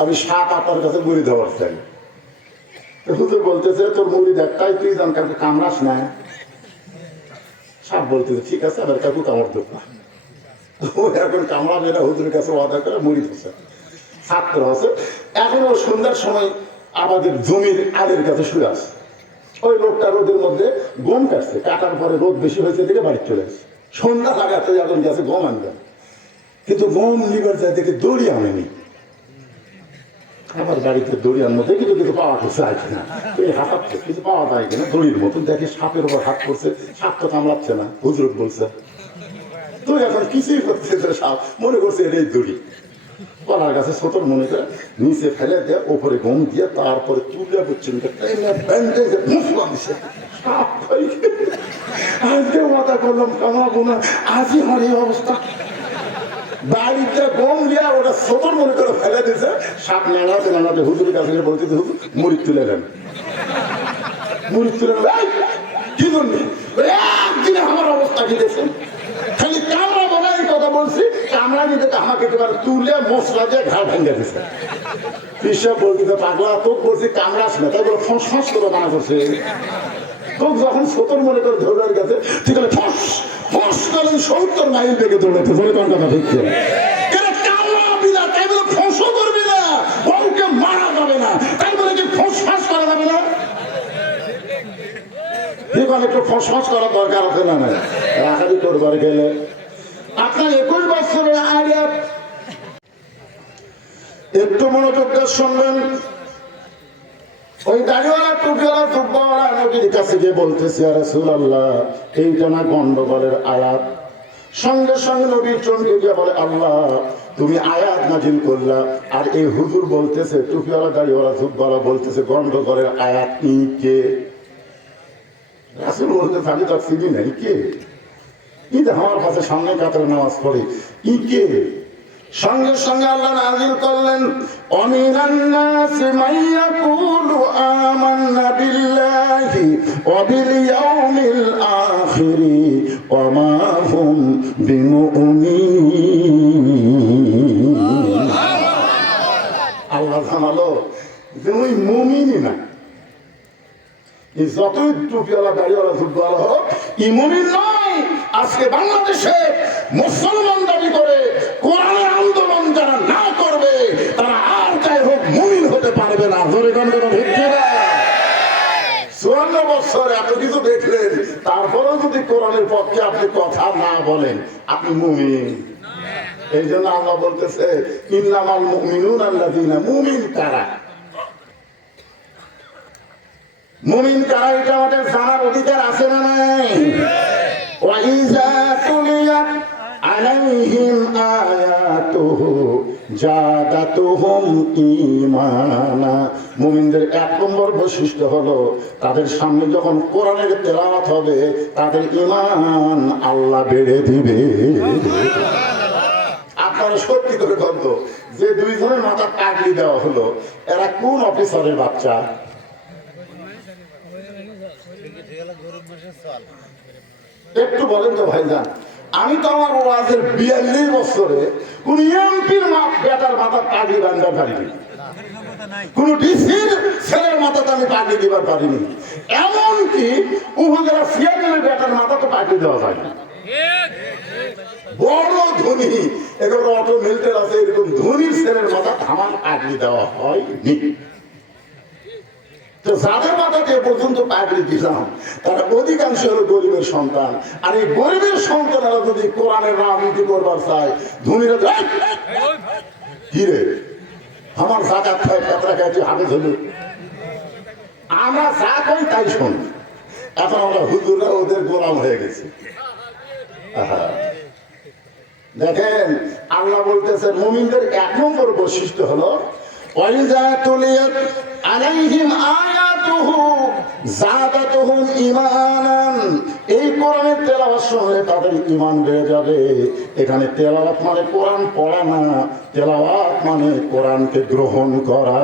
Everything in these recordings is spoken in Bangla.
আমি সাপ আপনার কাছে মুড়ি দেওয়ার চাই। হুজুর বলতেছে তোর মুড়ি দেখটাই তুই জান কাউকে কামড়াস না। সাপ বলতেছে ঠিক আছে, আবার কাকু কামড় দেব না। এখন কামড়াবে না, হুজুরের কাছে ওয়াদা করে মুড়ি দিচ্ছে। ছাত্র আছে এখন ও সন্ধ্যার সময় আমাদের জমির আলের কাছে শুয়ে আসে। ওই লোকটা রোদের মধ্যে গম কাটছে, কাটার পরে রোদ বেশি হয়েছে দেখে বাড়ি চলে আসে। সন্ধ্যা লাগাতে এখন গেছে গম আনবেন, কিন্তু গম লিবার যায় দেখে দড়ি আনেনি। আমার বাড়িতে দড়ি আনবো দেখি তো কিছু পাওয়া যাচ্ছে না, এই হাঁটাচ্ছে কিছু পাওয়া যায় কিনা। দড়ির মতন দেখে সাপের উপর হাত করছে, সাপ তো কামড়াচ্ছে না। হুজুর বলছে তুই এখন কিছুই করতেছে, সাপ মনে করছে এটাই দড়ি। কলার গাছে ছোটর মনে করে নিচে ফেলে দিয়ে ওপরে গম দিয়ে তারপরে তুলে বুঝছেন আজকে মাথা করলাম কামাবো না, আজই আমার এই অবস্থা। বাড়িতে গম দিয়া ওটা ছোটর মনে করে ফেলে দিয়েছে। সাপ নাড়াতে নাড়াতে হুজুরের কাছে বলতে হুজুর মুড়ি তুলে নেন, মুড়ি তুলে নেন। কি জন্য একদিনে আমার অবস্থা কি দেখছেন? খালি কামড়া বলা এই কথা বলছি, কামড়া নিতে আমাকে এবার তুলে মশলা দিয়ে ঘাড় ভেঙে দিছে। পিসাব বলতে পাগলা তোকে বলছি কামড়াস না, তাই বলে ফস ফস করে বানা করছে। তোকে যখন ছোটর মনে করে ধরে গেছে ঠিক আছে ফস ফস করে 70 মাইল বেগে দৌড়াতে ধরে কোন কথা ঢুকছে। কামড়াবি না তাই বলে ফসও করবি না, বউকে মারা যাবে না তাই বলে কি ফস ফস করা যাবে না? একটু ফসফস করার দরকার আছে না? না রাখারি করবার গেলে আপনার 21 বছরের আয়াত একটু মনোযোগ দিয়ে শুনবেন। ওই দাড়িওয়ালা টুপিওয়ালা টুব্বাওয়ালা নবীর কাছে গিয়ে বলতেছে ইয়া রাসূলুল্লাহ এইটা না গন্ডগোলের আয়াত। সঙ্গে সঙ্গে নবী চমকে গিয়ে বলে আল্লাহ তুমি আয়াত নাজিল করলা, আর এই হুজুর বলতেছে টুপিওয়ালা দাড়িওয়ালা টুব্বাওয়ালা বলতেছে গন্ডগোলের আয়াত কে? রাসূল বলতে আমি তো চিনি নাই কে? কিন্তু আমার কাছে সামনে কাতারে নামাজ পড়ে কে? সঙ্গে সঙ্গে আল্লাহ নাযিল করলেন অমিনান নাস মাইয়াকুলু আমান্না বিল্লাহি ওয়া বিল ইয়াউমিল আখির ওয়া মা হুম বিমুমিনিন। আল্লাহ জানালো যে ওই মুমিনই না, যতই টুপিওয়ালা দাড়িওয়ালা যুদ্ধওয়ালা হোক ই মুমিন নয়। আজকে বাংলাদেশে মুসলমান দাবি করে কোরআনের আন্দোলন যারা না করবে তারা আর যাই হোক মুমিন হতে পারবে না। জোরে গান করে ঢুকছে না। 54 বছর এত কিছু দেখলেন, তারপরেও যদি কোরআনের পক্ষে আপনি কথা না বলেন আপনি মুমিন। এই জন্য আল্লাহ বলতেছে ইন্নামাল মুমিনুনা আল্লাযীনা, মুমিন কারা? মুমিন কারা এটা আমাদের জানার অধিকার আছে না নাই? ওয়াইজা তুলিয়াত আলাইহিম আয়াতুহু জাদাতুহুম ঈমানা। মুমিনদের 1 নম্বর বৈশিষ্ট্য হলো তাদের সামনে যখন কোরআনের তেলাওয়াত হবে তাদের ঈমান আল্লাহ বেড়ে দিবে। আপনারা সত্যি করে বলুন তো, যে 2 জনের মাথা পাগড়ি দেওয়া হলো এরা কোন অফিসারের বাচ্চা? একটু বলেন তো ভাইজান। আমি তো আমার ওয়াজের 42 বছরে কোন এমপির বেটার মাথা পাগড়ি বাঁধতে পারিনি, কোন ডিসির ছেলের মাথাতে আমি পাগড়ি দিবার পারিনি, এমনকি উপজেলা চেয়ারম্যানের বেটার মাথা তো পাগড়ি দেওয়া যায় না। বড় ধনী এগুলো অটো মিলটের আছে, এরকম ধনীর ছেলের মাথা আমার পাগড়ি দেওয়া হয়নি। তো যাদের মাথাতে পর্যন্ত পাগড়ি দিলাম তারা অধিকাংশ হলো গরিবের সন্তান। আর এই গরিবের সন্তানেরা যদি কোরআনের রাজনীতি করবার চায়, ধনীরা কি রে আমার জাকাত খায় পেতরা খায় তুই হাতে ধরলি, আমরা যা কই তাই শোন। এখন আমরা হুজুররা ওদের গোলাম হয়ে গেছি। দেখেন আল্লাহ বলতেছেন মুমিনদের 1 নম্বর বৈশিষ্ট্য হলো ওয়াইজা তুলিয়াত আলাইহিম আয়াতুহু জাদাতুহুম ঈমানান। এই কোরআনের তেলাওয়াত শুনলে তাদের ঈমান বেড়ে যাবে। এখানে তেলাওয়াত মানে কোরআন পড়া না, তেলাওয়াত মানে কোরআনকে গ্রহণ করা।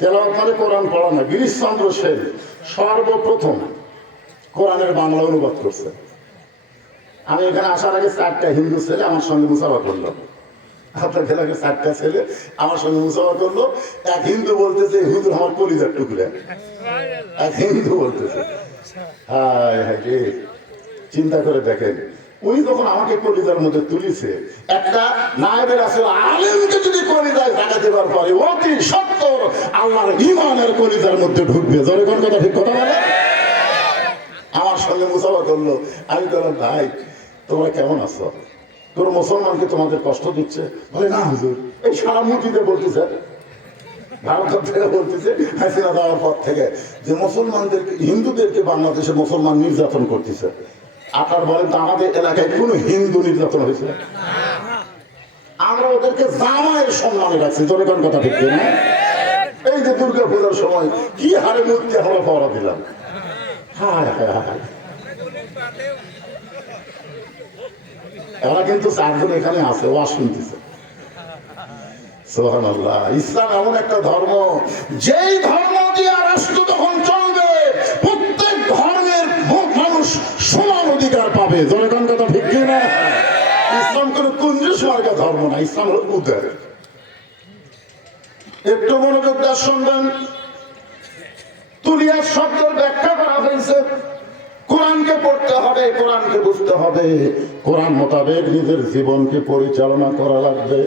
তেলাওয়াত মানে কোরআন পড়া না। গিরিশচন্দ্র সেন সর্বপ্রথম কোরআনের বাংলা অনুবাদ করছে। আমি এখানে আসার আগে 4টা হিন্দু ছেলে আমার সঙ্গে মুসাফা করলো। আপনার এলাকার 4টা ছেলে আমার সঙ্গে মুসাফা করলো। এক হিন্দু বলতেছে হুজুর আমার কলিজার টুকরা, এক হিন্দু বলতেছে। হায় হায় রে, চিন্তা করে দেখেন, উনি যখন আমাকে কলিজার মধ্যে তুলিছে, একটা নায়েবের আসল আলেমকে যদি কলিজায় জায়গা দেবার পরে অতি সত্তর আল্লাহর ঈমানের কলিজার মধ্যে ঢুকবে। জোরে কোন কথা, ঠিক কথা বলে। আমার সঙ্গে মুসাফা করলো। আমি বললাম ভাই তোমরা কেমন আছো, তোর মুসলমানকে তোমাদের কষ্ট দিচ্ছে? বলে না হুজুর, এই সারা মুটিতে বলতেছে, ভারত থেকে বলতেছে হাসিনা যাওয়ার পর থেকে যে মুসলমানদেরকে, হিন্দুদেরকে বাংলাদেশে মুসলমান নির্যাতন করতেছে। আপনার বলেন তো আমাদের এলাকায় কোন হিন্দু নির্যাতন হয়েছে? আমরা ওদেরকে জামাইয়ের সম্মানে রাখছি। জনগণ কথা ঠিক না? এই যে দুর্গা পূজার সময় কি হারে মূর্তি আমরা পাওয়া দিলাম। হায় হায় হায়, এরা কিন্তু 4 জন এখানে আছে, ওয়াজ শুনতেছে। সুবহানাল্লাহ। ইসলাম এমন একটা ধর্ম, যেই ধর্ম দিয়ে রাষ্ট্র তখন চলবে প্রত্যেক ধর্মের মানুষ সমান অধিকার পাবে। জনগণ কথা ঠিক না? ইসলাম কোন কুঞ্জুস মার্কা ধর্ম না, ইসলাম হল উদার। একটু মনোযোগ দিয়ে শুনবেন। তুলিয়ার শব্দের ব্যাখ্যা করা হয়েছে। কোরআনকে পড়তে হবে, কোরআনকে বুঝতে হবে, কোরআন মোতাবেক নিজের জীবনকে পরিচালনা করা লাগবে।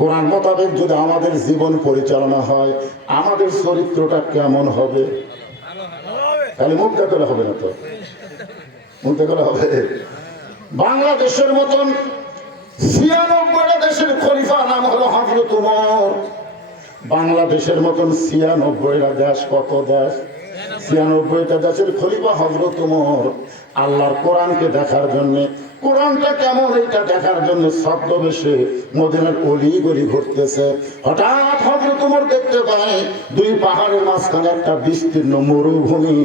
কোরআন মোতাবেক যদি আমাদের জীবন পরিচালনা হয়, আমাদের চরিত্রটা কেমন হবে? তাহলে মুখ দেখালে হবে না, তো মুখ দেখালে হবে। বাংলাদেশের মতন 96টা দেশের খলিফা নাম হলো হযরত ওমর। বাংলাদেশের মতন 96টা দেশ, কত দেশ? 96টা দেশের খলিফা হযরত ওমর আল্লাহর কোরআনকে দেখার জন্য, কোরআনটা কেমন এইটা দেখার জন্য ছদ্মবেশে মদিনার অলি গলি ঘুরতেছে। হঠাৎ হযরত ওমর দেখতে পায় 2 পাহাড়ের মাঝখানে একটা বিস্তীর্ণ মরুভূমি।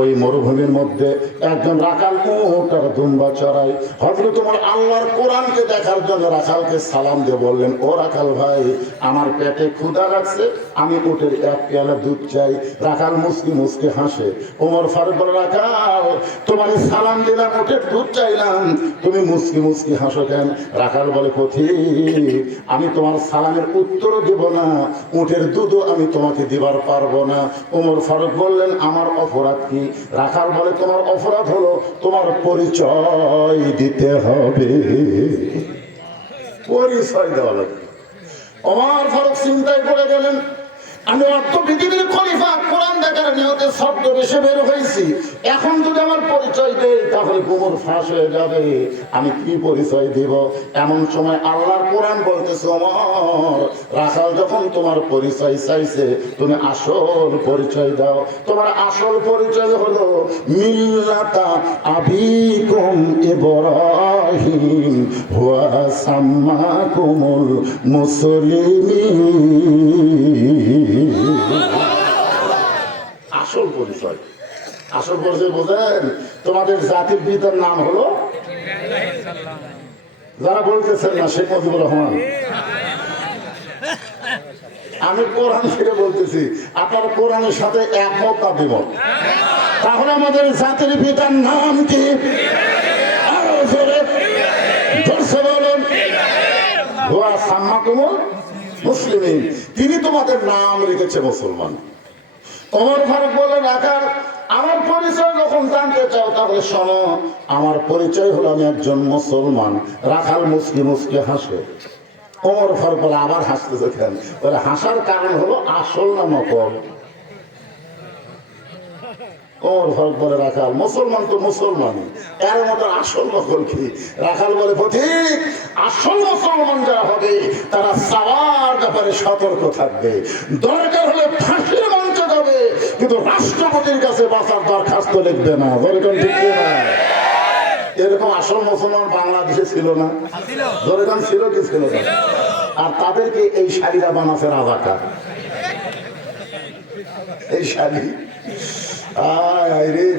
ওই মরুভূমির মধ্যে একজন রাখাল উট আর দুম্বা চড়ায়। হযরত ওমর আল্লাহর কোরআনকে দেখার জন্য রাখালকে সালাম দিয়ে বললেন, ও রাখাল ভাই, আমার পেটে ক্ষুধা লাগছে, আমি উটের 1 পেয়ালা দুধ চাই। রাখাল মুসকি মুসকি হাসে। ওমর ফারুক বলে, রাখাল তোমার সালাম দিলাম, উটের দুধ চাইলাম, তুমি মুসকি মুসকি হাসো কেন? রাখাল বলে, পথিক, আমি তোমার সালামের উত্তরও দেব না, উটের দুধও আমি তোমাকে দিবার পারবো না। ওমর ফারুক বললেন, আমার অপরাধ কি? রাখাল বলে, তোমার অপরাধ হলো তোমার পরিচয় দিতে হবে। পরিচয় দেওয়া লাগবে। ওমর ফারুক চিন্তায় পড়ে গেলেন, আমি অর্থ পৃথিবীর খলিফা, কোরআন দেখার নিয়তে শব্দ বেশি বের হয়েছি, এখন যদি আমার পরিচয় দেই তাহলে গোমর ফাঁস হয়ে যাবে, আমি কি পরিচয় দিব? এমন সময় আল্লাহর কোরআন বলতেছে, ওমর রাখাল যখন তোমার পরিচয় চাইছে, তুমি আসল পরিচয় দাও। তোমার আসল পরিচয় হলো মিল্লাতা আবিকুম ইব্রাহিম হুয়া সাম্মাকুমুল মুসলিমিন। আসল পরিচয়, আসল পরিচয় বোঝেন? তোমাদের জাতির পিতার নাম হলো, যারা বলতেছেন না, শেখ মুজিবুর রহমান। আমি কোরআন থেকে বলতেছি, আপনার কোরআনের সাথে একমত না দ্বিমত? তাহলে আমাদের জাতির পিতার নাম কি? আরো জোরে ধরছে বলুন। হুয়া সাম্মাকুমুল মুসলিমিন, তিনি তোমাদের নাম রেখেছে মুসলমান। ওমর ফারুক বললেন, রাখাল আমার পরিচয় যখন জানতে চাও তাহলে শোনো, আমার পরিচয় হলো আমি একজন মুসলমান। রাখাল মুসকি মুসকি হাসে। ওমর ফারুক বলে, আবার হাসতেছে কেন? বলে, হাসার কারণ হলো আসল না নকল? ওমর ফারুক বলে, রাখাল মুসলমান তো মুসলমানই, এর মতো আসল নকল কি? রাখাল বলে, পথিক, আসল মুসলমান যারা হবে তারা সাওয়ার ব্যাপারে সতর্ক থাকবে, দরকার হলে ফাঁসির মঞ্চে যাবে, কিন্তু রাষ্ট্রপতির কাছে বাঁচার দরখাস্ত লিখবে না। দরকার ঠিক না? এরকম আসল মুসলমান বাংলাদেশে ছিল না? দরকার ছিল কি ছিল না? আর তাদেরকে এই শাড়িরা বানাচ্ছে রাজাকার। এই শাড়ি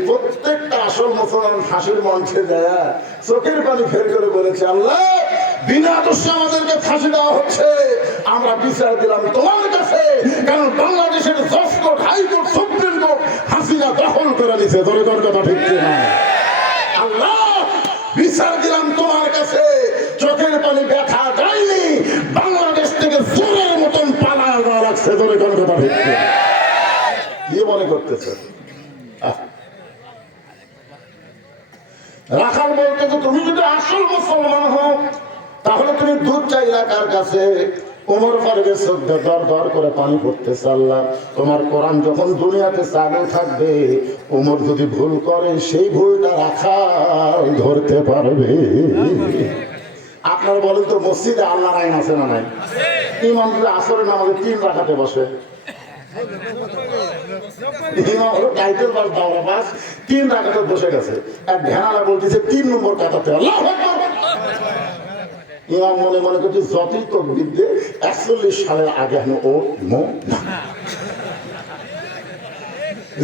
প্রত্যেকটা আসল মুসলমান ফাঁসির মঞ্চে যায় চোখের পানি ফের করে বলেছে, আল্লাহ বিনা দোষে আমাদেরকে ফাঁসি দেওয়া হচ্ছে, আমরা বিচার দিলাম তোমার কাছে, কারণ বাংলাদেশের জজ court, high court, supreme court Hasina দখল করে নিছে। দরকার কথা ঠিক না? আল্লাহ বিচার দিলাম তোমার কাছে, চোখের পানি ব্যথা যায়নি, বাংলা আছে, তোর কোন কথা ভিত্তি কি মনে করতেছে? রাখাল বলতে যে তুমি যদি আসল মুসলমান হও তাহলে তুমি দুধ চাইলা কার কাছে? ওমর ফারুকের চোখে দর দর করে পানি পড়তেছে। আল্লাহ, তোমার কোরআন যখন দুনিয়াতে চালু থাকবে, ওমর যদি ভুল করে সেই ভুলটা রাখাল ধরতে পারবে। আপনারা বলেন তো, মসজিদে আল্লাহর আইন আছে না নাই? ইমাম যদি আসরের নামাজে 3 রাকাতে বসে, ইমাম হলো টাইটেল পাস, দাওরা পাস, 3 রাকাতে বসে গেছে, এক ভ্যানালা বলতেছে 3 নম্বর কাতাতে আল্লাহু আকবার। ইমাম মনে মনে করছে যতই তকবীর দে 41 সালের আগে আমি ও মো না।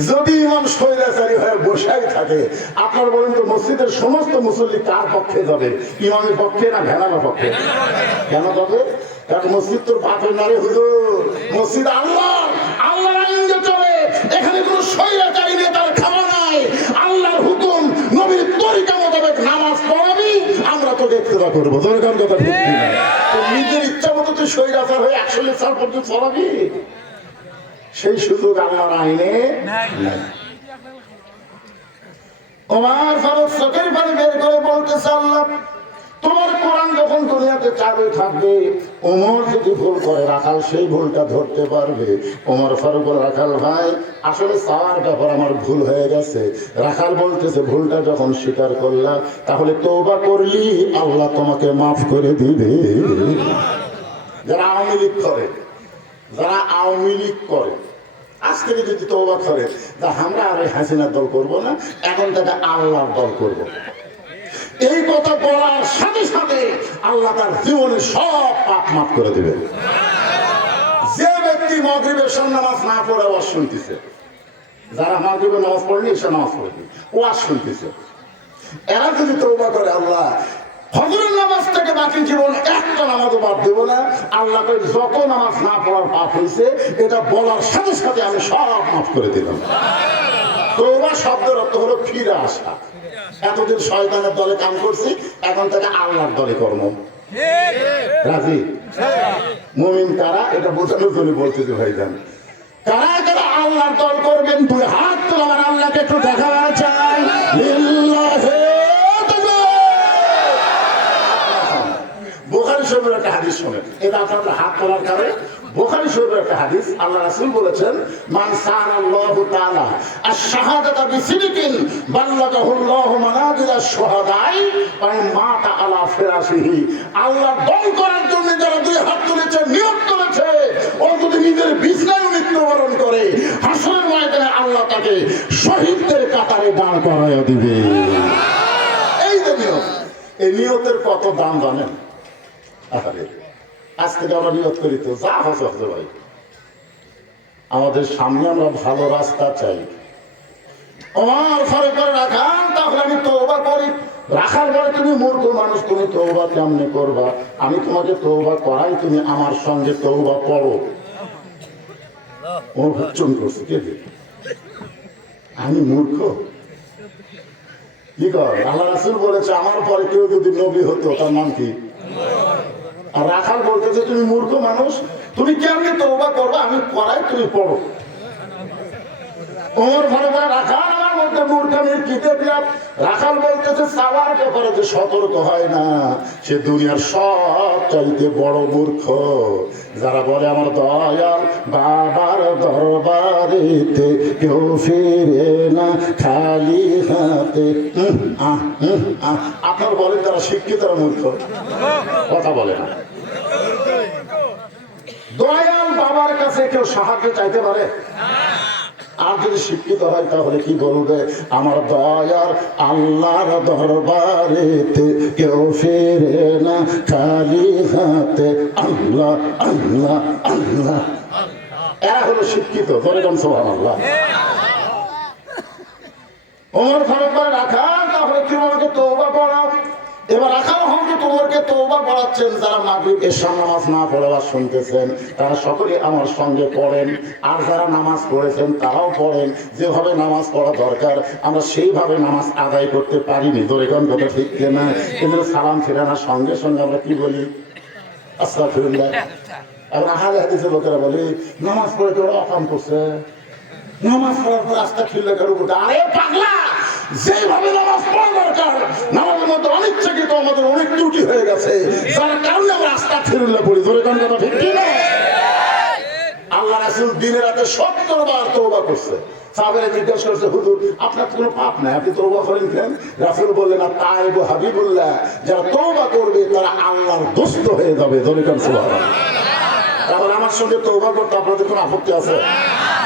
যদি ইমাম স্বৈরাচারী হয়ে বসাই থাকে, আপনার বলেন তো মসজিদের সমস্ত মুসল্লি কার পক্ষে যাবে? ইমামের পক্ষে না ভ্যানালার পক্ষে? কেন যাবে? কারণ মসজিদ তোর বাপের নারে হুজুর, মসজিদ আল্লাহ, আল্লাহর আইন চলে, এখানে কোনো স্বৈরাচারী নেতার খাওয়া নাই। আল্লাহর হুকুম, নবীর তরিকা মোতাবেক নামাজ পড়াবি, আমরা তো ইক্তেদা করবো। তোর কোন কথা ঠিক না? নিজের ইচ্ছা মতো তুই স্বৈরাচার হয়ে 41 সাল পর্যন্ত পড়াবি, সেই সুযোগ আল্লাহর আইনে নাই। ওমর ফারুক চোখের পানি বের করে বলতেছে, আল্লাহ, তোমার কোরআন যখন দুনিয়াতে চালু থাকবে, ওমর যদি ভুল করে রাখাল সেই ভুলটা ধরতে পারবে। ওমর ফারুক রাখাল ভাই, আসলে চাওয়ার ব্যাপার আমার ভুল হয়ে গেছে। রাখাল বলতেছে, ভুলটা যখন স্বীকার করলা তাহলে তওবা করলি, আল্লাহ তোমাকে মাফ করে দিবে। যারা আওয়ামী লীগ করে, যারা আওয়ামী লীগ করে, আজ থেকে যদি তওবা করে, তা আমরা আর হাসিনার দল করবো না, এখন থেকে আল্লাহর দল করব। এই কথা বলার সাথে সাথে আল্লাহ তার জীবনে সব পাপ মাফ করে দিবে। যে ব্যক্তি মাগরিবের নামাজ না পড়ে ওয়াজ শুনতেছে, যারা মাগরিবের নামাজ পড়েনি সে নামাজ পড়েনি, ওয়াজ শুনতেছে, এরা যদি তওবা করে, আল্লাহ ফজরের নামাজ থেকে বাকি জীবন একটা নামাজও বাদ দেব না। আল্লাহকে যত নামাজ না পড়ার পাপ হয়েছে, এটা বলার সাথে সাথে আমি সব মাফ করে দিলাম। তওবা শব্দের অর্থ হলো ফিরে আসা। এতদিন শয়তানের দলে কাম করছি, এখন থেকে আল্লাহর দলে কর্ম। রাজি? মুমিন কারা, এটা বোঝানোর জন্য বলতেছি ভাইজান। কারা কারা আল্লাহর দল করবেন? 2 হাত তুলে আমার আল্লাহকে একটু দেখা চাই। লিল্লাহি বুখারী শরীফের একটা হাদিস শুনেন, এটা আপনাদের হাত তোলার কারণে। বুখারী শরীফের একটা হাদিস, আল্লাহ রাসূল বলেছেন, মান সাআলাল্লাহু তাআলা আশ-শাহাদাতা বিসিদকিন বাল্লাগাহুল্লাহু মানাজিলাশ শুহাদাই ওয়া মাতা আলা ফিরাশিহি। আল্লাহ দল করার জন্য যারা 2 হাত তুলেছে, নিয়ত করেছে, ও যদি নিজের বিছানায় মৃত্যুবরণ করে, হাসরের ময়দানে আল্লাহ তাকে শহীদদের কাতারে দাঁড় করায় দিবে। এই যে নিয়ত, এই নিয়তের কত দাম জানেন? আজ থেকে আমরা নিয়ত করি তো যা হচ্ছে ভাই, আমাদের সামনে আমরা ভালো রাস্তা চাই। ওমর ফারুক রাখাল, তাহলে আমি তওবা করি। রাখাল বলে, তুমি মূর্খ মানুষ, তুমি তওবা কেমনে করবা? আমি তোমাকে তওবা করাই, তুমি আমার সঙ্গে তওবা পড়ো। ও হুচ্চন করছে, কে? আমি মূর্খ? কি কর? আল্লাহ রাসূল বলেছে, আমার পরে কেউ যদি নবী হতো তার নাম কি? আর রাখাল বলতেছে, তুমি মূর্খ মানুষ, তুমি কেমনে তওবা করবা? আমি করাই, তুমি পড়ো। ওমর ফারুক রাখাল আমার মধ্যে মূর্খামির কি দেখলাম? রাখাল বলতেছে, সাওয়ার ব্যাপারে যে সতর্ক হয় না, সে দুনিয়ার সব চাইতে বড় মূর্খ। যারা বলে আমার দয়াল বাবার দরবারেতে কেউ ফিরে না খালি হাতে, আপনার বলেন তারা শিক্ষিত, তারা মূর্খ, কথা বলে না। দয়াল বাবার কাছে কেউ সাহায্য চাইতে পারে? আর যদি শিক্ষিত হয় তাহলে কি বলবে? আমার দয়ার আল্লাহর দরবারেতে কেউ ফেরে না খালি হাতে, আল্লাহ আল্লাহ আল্লাহ। এরা হলো শিক্ষিত। সুবহানাল্লাহ। ওমর ফারুক রাখাল, তাহলে তুমি আমাকে তওবা পড়াও। এবার রাখাল হকে তোমাকে তওবা পড়াচ্ছেন। যারা মাগরিব এশা নামাজ না পড়ে শুনতেছেন, তারা সকলে আমার সঙ্গে পড়েন। আর যারা নামাজ পড়েছেন তারাও পড়েন। যেভাবে নামাজ পড়া দরকার আমরা সেইভাবে নামাজ আদায় করতে পারিনি। ধরে কোন কথা ঠিক না? কিন্তু সালাম ফেরানোর সঙ্গে সঙ্গে আমরা কি বলি? আস্তাগফিরুল্লাহ। এখন আহলে হাদিসের লোকেরা বলে নামাজ পড়ে কেউ অকাম করছে, নামাজ পড়ার পর রাস্তা ফিরলে কারো বলতে আরে পাগলা, যেভাবে নামাজ পড়া দরকার নামাজের মধ্যে অনিচ্ছাকৃত আমাদের অনেক ত্রুটি হয়ে গেছে, যার কারণে আমরা রাস্তা ফিরলে পড়ি। ধরে কোন কথা ঠিক কি না? আল্লাহ রাসূল দিনের রাতে 70 বার তওবা করছে। সাহাবারা জিজ্ঞাসা করছে হুজুর আপনার কোনো পাপ নাই, আপনি তওবা করেন কেন? রাসূল বললেন তাইব হাবিবুল্লাহ, যারা তওবা করবে তারা আল্লাহর দোস্ত হয়ে যাবে। ধরে কোন সুবহানাল্লাহ। তাহলে আমার সঙ্গে তওবা করতে আপনাদের কোনো আপত্তি আছে?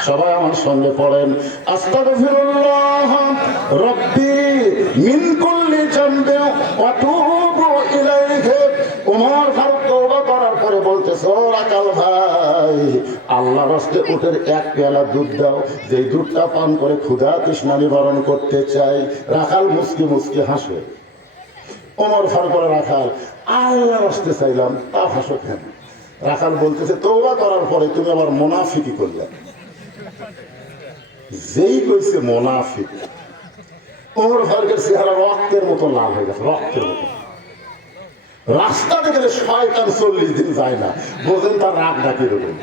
সবাই আমার সঙ্গে পড়েন আস্তাগফিরুল্লাহ রাব্বি মিন কুল্লি যামবি ওয়া তুবু ইলাইহি। ওমর ফারুক তওবা করার পরে বলতেছে ও রাকাল ভাই, আল্লাহর রাস্তায় উটের এক পেয়ালা দুধ দাও, যেই দুধটা পান করে ক্ষুধা তৃষ্ণা নিবারণ করতে চাই। রাখাল মুস্কি মুস্কি হাসে। ওমর ফারুক রাখাল আল্লাহর রাস্তায় চাইলাম, তা হাসো কেন? রাখাল বলতেছে তওবা করার পরে তুমি আবার মুনাফিকি করলে। যেই কইছে মুনাফিক, ওমর ফারুকের চেহারা রক্তের মতো লাল হয়ে গেছে, রক্তের মতো। রাস্তাতে গেলে শয়তান 40 দিন যায় না, বোঝেন তার রাগ ডাকি দেবেন।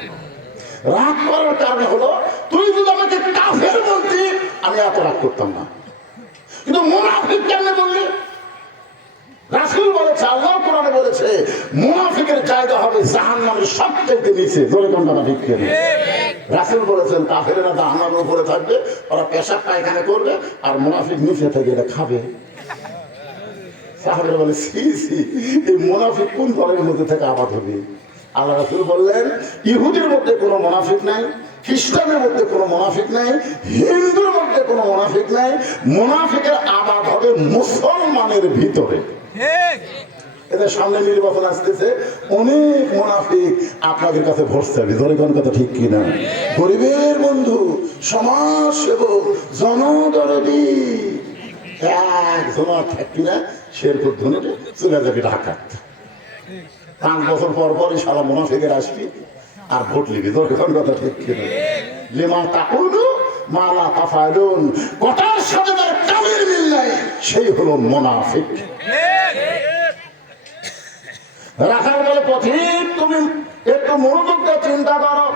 রাগ করার কারণ হলো তুই যদি আমাকে কাফের বলতি আমি এত রাগ করতাম না, কিন্তু মুনাফিক কেন বললি? রাসূল বলেছে, আল্লাহ কোরআনে বলেছে মুনাফিকের জায়গা হবে জাহান্নামের সবচেয়ে নিচে। ধরে কোন কথা ঠিক কিনা? রাসূল বলেছেন কাফেরেরা জাহান্নামের উপরে থাকবে, ওরা পেশাব পায়খানা করবে, আর মুনাফিক নিচে থেকে এটা খাবে। সাহাবারা বলে সি সি, এই মুনাফিক কোন দলের মধ্যে থেকে আবাদ হবে? আল্লাহ রাসূল বললেন ইহুদির মধ্যে কোনো মুনাফিক নাই, খ্রিস্টানের মধ্যে কোনো মুনাফিক নাই, হিন্দুর মধ্যে কোনো মুনাফিক নাই। মুনাফিকের আবাদ হবে মুসলমানের ভিতরে। এদের সামনে নির্বাচন আসতেছে, অনেক মুনাফিক আপনাদের কাছে ভোট চাইবে। ধরে কোন কথা ঠিক কিনা? গরিবের বন্ধু, সমাজ সেবক, জনদরদি একজন থাকবি না, শেরপুর ধুনিতে চলে যাবি ঢাকা। 5 বছর পর পরই সারা মুনাফিকের আসবি আর ভোট লিবি। ধরে কোন কথা ঠিক কিনা? লিমা তাকুলু মা লা তাফালুন, কথার সাথে তার কামের মিল নাই, সেই হলো মুনাফিক। রাখাল বলে পথিক তুমি একটু মনোযোগ দিয়ে চিন্তা করো।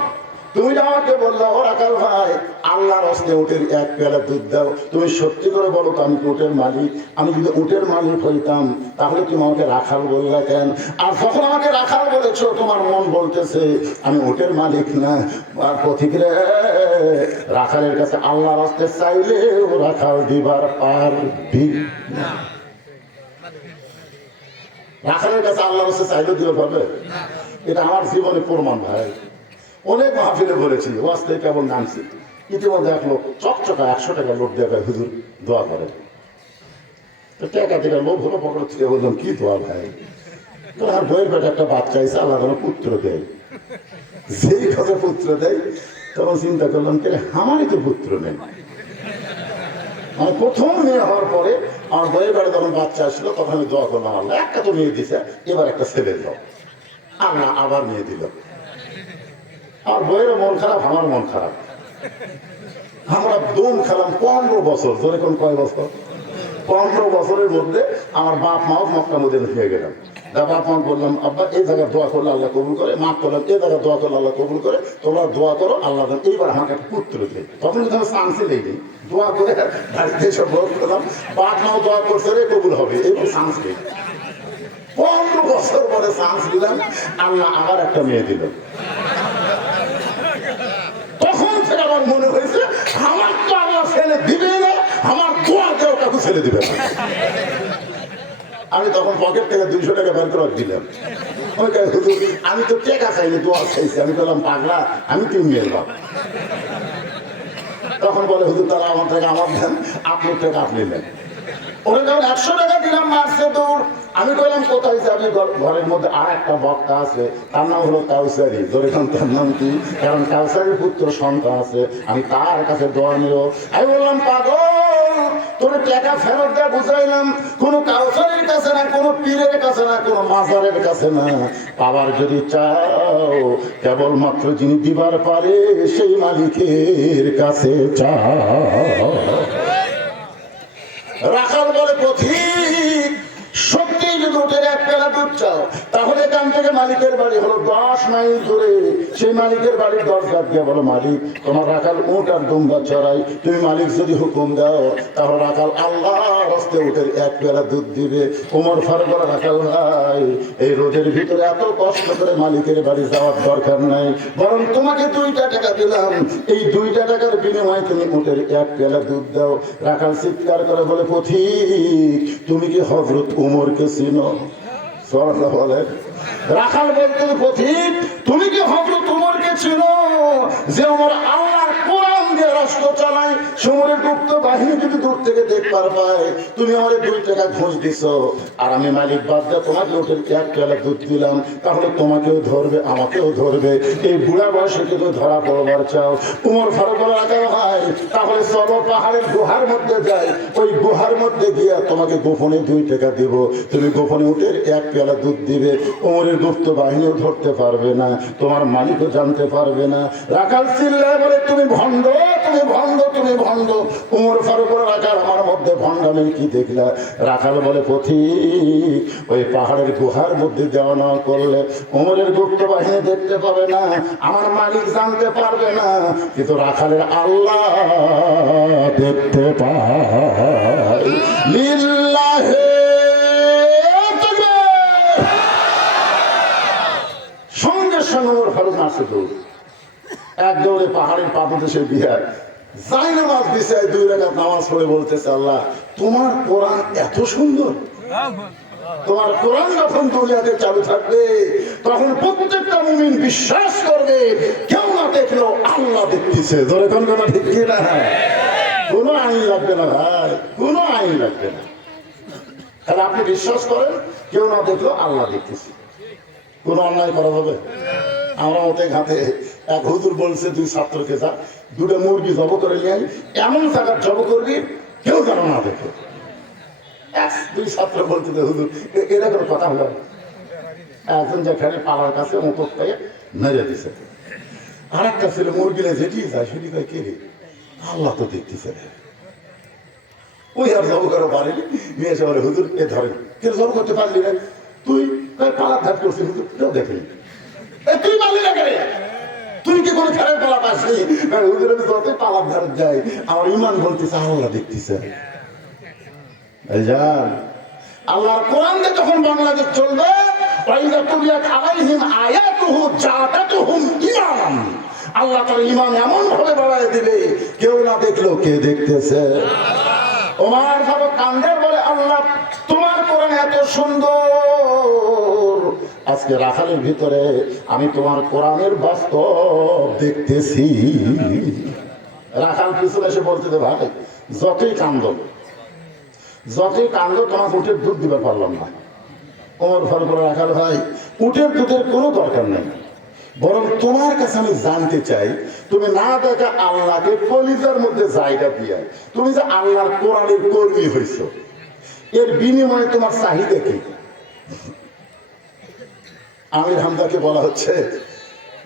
তুমি আমাকে বললো ও রাখাল ভাই আল্লাহর রাস্তায় উটের এক পেয়ালা দুধ দাও, তুমি সত্যি করে বলো তো আমি উটের মালিক? আমি যদি উটের মালিক হইতাম তাহলে তুমি আমাকে রাখাল বললে কেন? আর যখন আমাকে রাখাল বলেছো তোমার মন বলতেছে আমি উটের মালিক না। আর পথিক রে, রাখালের কাছে আল্লাহর রাস্তায় চাইলেও রাখাল দিবার পারবি না। রাখালের কাছে আল্লাহর রাস্তায় চাইলেও দিতে পারবে? এটা আমার জীবনে প্রমাণ ভাই। অনেক মাহফিলে বলেছি, ওয়াস্তে কেবল নামছি, ইতিমধ্যে এক লোক চকচকা 100 টাকা লোট দেওয়া হুজুর দোয়া করে। টাকা থেকে লোক হলো পকেট থেকে বললাম কি দোয়া ভাই? আর বইয়ের পেটে একটা বাচ্চা এসে আল্লাহ যেন পুত্র দেয়। যেই কথা পুত্র দেয় তখন চিন্তা করলাম কে আমারই তো পুত্র নেই। মানে প্রথম মেয়ে হওয়ার পরে আমার বইয়ের বেড়ে যখন বাচ্চা আসলো তখন আমি দোয়া করলাম আল্লাহ একটা তো মেয়ে দিছে, এবার একটা ছেলে দাও। আল্লাহ আবার মেয়ে দিল। আর বইয়েরও মন খারাপ, আমার মন খারাপ। আমরা দম খেলাম 15 বছর। ধরে কোন কয় বছর? 15 বছরের মধ্যে আমার বাপ মাও মক্কা মদিনা হয়ে গেলাম। বাপ মা বললাম আব্বা এই জায়গায় দোয়া করলে আল্লাহ কবুল করে, মা করলাম এই জায়গায় দোয়া করলে আল্লাহ কবুল করে, তোমরা দোয়া করো আল্লাহ এইবার আমাকে একটা পুত্র দেয়। তখন কিন্তু আমি চান্সই নেই, দোয়া করে বাড়িতে সব বড় করলাম, বাপ মাও দোয়া করছে রে কবুল হবে, এবার চান্স নেই। 15 বছর পরে চান্স দিলাম, আল্লাহ আবার একটা মেয়ে দিল। তখন থেকে আমার মনে হয়েছে আমার তো আল্লাহ ছেলে দিবে না, আমার দোয়া কেউ কাউকে ছেলে দিবে না। আমি তখন পকেট থেকে 200 টাকা বের করে দিলাম। আমি তো টাকা চাইনি, দোয়া চাইছি। আমি বললাম পাগলা, আমি 3 মেয়ের বাপ। তখন বলে হুজুর তারা আমার টাকা আমার দেন, আপনার টাকা আপনি নেন। ওরা যখন 100 টাকা দিলাম মারছে দৌড়। আমি বললাম কোথায় যাবি? ঘরের মধ্যে আর একটা বক্তা আছে, তার নাম হলো কাউসারি। ধরেখন তার নাম কি? কারণ কাউসারির পুত্র সন্তান আছে, আমি তার কাছে দোয়া নিল। আমি বললাম পাগল, তোর টাকা ফেরত দেওয়া বুঝাইলাম, কোনো কাউসারির কাছে না, কোনো পীরের কাছে না, কোনো মাজারের কাছে না। পাবার যদি চাও কেবলমাত্র যিনি দিবার পারে সেই মালিকের কাছে চাও। রাখাল বলে পথিক সত্যি যদি উঠে এক পেলা দুধ চাও, তাহলে এখান থেকে মালিকের বাড়ি হলো 10 মাইল দূরে। সেই মালিকের বাড়ির দরজা দিয়ে বলো, মালিক তোমার রাখাল উট আর দুম্বা চড়াই, তুমি মালিক যদি হুকুম দাও তাহলে রাখাল আল্লাহর হস্তে উটের 1 পেয়ালা দুধ দিবে। ওমর ফারুক বলে, রাখাল ভাই এই রোদের ভিতরে এত কষ্ট করে মালিকের বাড়ি যাওয়ার দরকার নাই, বরং তোমাকে 2টা টাকা দিলাম, এই 2টা টাকার বিনিময়ে তুমি উটের 1 পেয়ালা দুধ দাও। রাখাল চিৎকার করে বলে, পথিক তুমি কি হযরত ওমরকে চিনো? সুবহানাল্লাহ বলে। রাখাল বলতে, পথিক তুমি কি হযরত ওমরকে চিনো, যে ওমর আল্লাহর কোরআন দিয়ে রাষ্ট্র চালায়? সমরের গুপ্ত বাহিনী যদি দূর থেকে দেখবার পায় তুমি আমারে 2 টাকা ঘুষ দিছো, আর আমি মালিক বাদ দিয়ে তোমাকে উটের 1 পেয়ালা দুধ দিলাম, তাহলে তোমাকেও ধরবে আমাকেও ধরবে। এই বুড়া বয়সে কিন্তু ধরা পড়বার চাও? ওমর ফারুক রাখা হয়, তাহলে চলো পাহাড়ের গুহার মধ্যে যাই, ওই গুহার মধ্যে গিয়া তোমাকে গোপনে 2 টাকা দিব, তুমি গোপনে উটের 1 পেয়ালা দুধ দিবে। ওমরের গুপ্ত বাহিনীও ধরতে পারবে না, তোমার মালিকও জানতে পারবে না। রাখাল চিল্লায় বলে, তুমি ভণ্ড, তুমি ভণ্ড, তুমি ভণ্ড। ওমর ফারুক রাখাল, আমার মধ্যে ভণ্ডামি কি দেখলা? রাখাল বলে, পথিক ওই পাহাড়ের গুহার মধ্যে যাওয়া না করলে ওমরের গুপ্ত বাহিনী দেখতে পাবে না, আমার মালিক জানতে পারবে না, কিন্তু রাখালের আল্লাহ দেখতে পায়। লিল্লাহে সঙ্গে সঙ্গে ওমর ফারুক নাচে দৌড়, এক দৌড়ে পাহাড়ের পাদদেশে বিহার যাই নামাজ বিছায় 2 রাকাত নামাজ পড়ে বলতেছে, আল্লাহ তোমার কোরআন এত সুন্দর, তোমার কোরআন যখন দুনিয়াতে চালু থাকবে তখন প্রত্যেকটা মুমিন বিশ্বাস করবে কেউ না দেখলো আল্লাহ দেখতেছে। ধরে কোন কথা ঠিক কি না? কোনো আইন লাগবে না ভাই, কোনো আইন লাগবে না। তাহলে আপনি বিশ্বাস করেন কেউ না দেখলো আল্লাহ দেখতেছে, কোনো অন্যায় করা যাবে? আমরা ওতে ঘাটে এক হুজুর বলছে 2 ছাত্রকে, যা 2টা মুরগি জব করে নিয়ে এমন জায়গার জব করবি কেউ যেন না দেখে। 2 ছাত্র বলতে, হুজুর এটা কোনো কথা হলো? একজন যেখানে পালার কাছে মতো পেয়ে মেরে দিছে, আর একটা ছেলে মুরগিলে যেটি যায় সেটি কয়, কে রে? আল্লাহ তো দেখতেছে। ওই আর জব করে পারেনি, নিয়ে এসে বলে, হুজুর এ ধরেন, কেউ জব করতে পারলি না? তুই পালার ধার করছিস, হুজুর কেউ দেখেনি। তুই পারলি না কেন? তুই কি কোনো খেলার পালা পাসনি? হুজুর আমি যতই পালার ধার যাই আমার ইমান বলতেছে আল্লাহ দেখতেছে। আল্লাহর কোরআন দিয়ে যখন বাংলাদেশ চলবে, আল্লাহ তার ইমান এমন ভাবে বাড়ায় দিবে কেউ না দেখলেও কে দেখতেছে। ওমর ফারুক কান্দের বলে, আল্লাহ তোমার কোরআন এত সুন্দর, আজকে রাখালের ভিতরে আমি তোমার কোরআনের বাস্তব দেখতেছি। রাখাল পিছনে এসে বলতে, ভাই যতই কান্দ তোমাকে উটের দুধ দিতে পারলাম না। ওমর ফারুক রাখাল, ভাই উটের দুধের কোনো দরকার নেই, বরং তোমার কাছে আমি জানতে চাই তুমি না দেখা আল্লাহকে কলিজার মধ্যে জায়গা দিয়ে তুমি যে আল্লাহর কোরআনের কর্মী হয়েছ, এর বিনিময়ে তোমার চাহিদা কি? আমির হামদাকে বলা হচ্ছে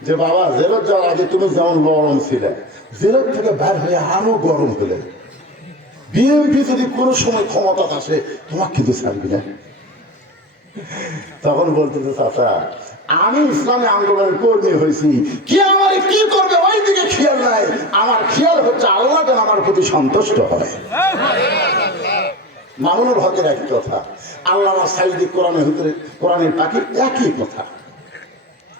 যে, বাবা জেলত যাওয়ার আগে তুমি যেমন গরম ছিলে, জেলত থেকে বের হয়ে আরো গরম হলে বিএনপি যদি কোনো সময় ক্ষমতা আসে তোমাকে কিন্তু ছাড়বি না। তখন বলতেছে, চাচা আমি ইসলামী আন্দোলনের কর্মী হয়েছি, কি আমার কি করবে ওই দিকে খেয়াল নাই, আমার খেয়াল হচ্ছে আল্লাহ যেন আমার প্রতি সন্তুষ্ট হয়। মামুনুল হকের একই কথা, আল্লাহ সাইদি কোরআনের ভিতরে কোরআনের পাখি একই কথা।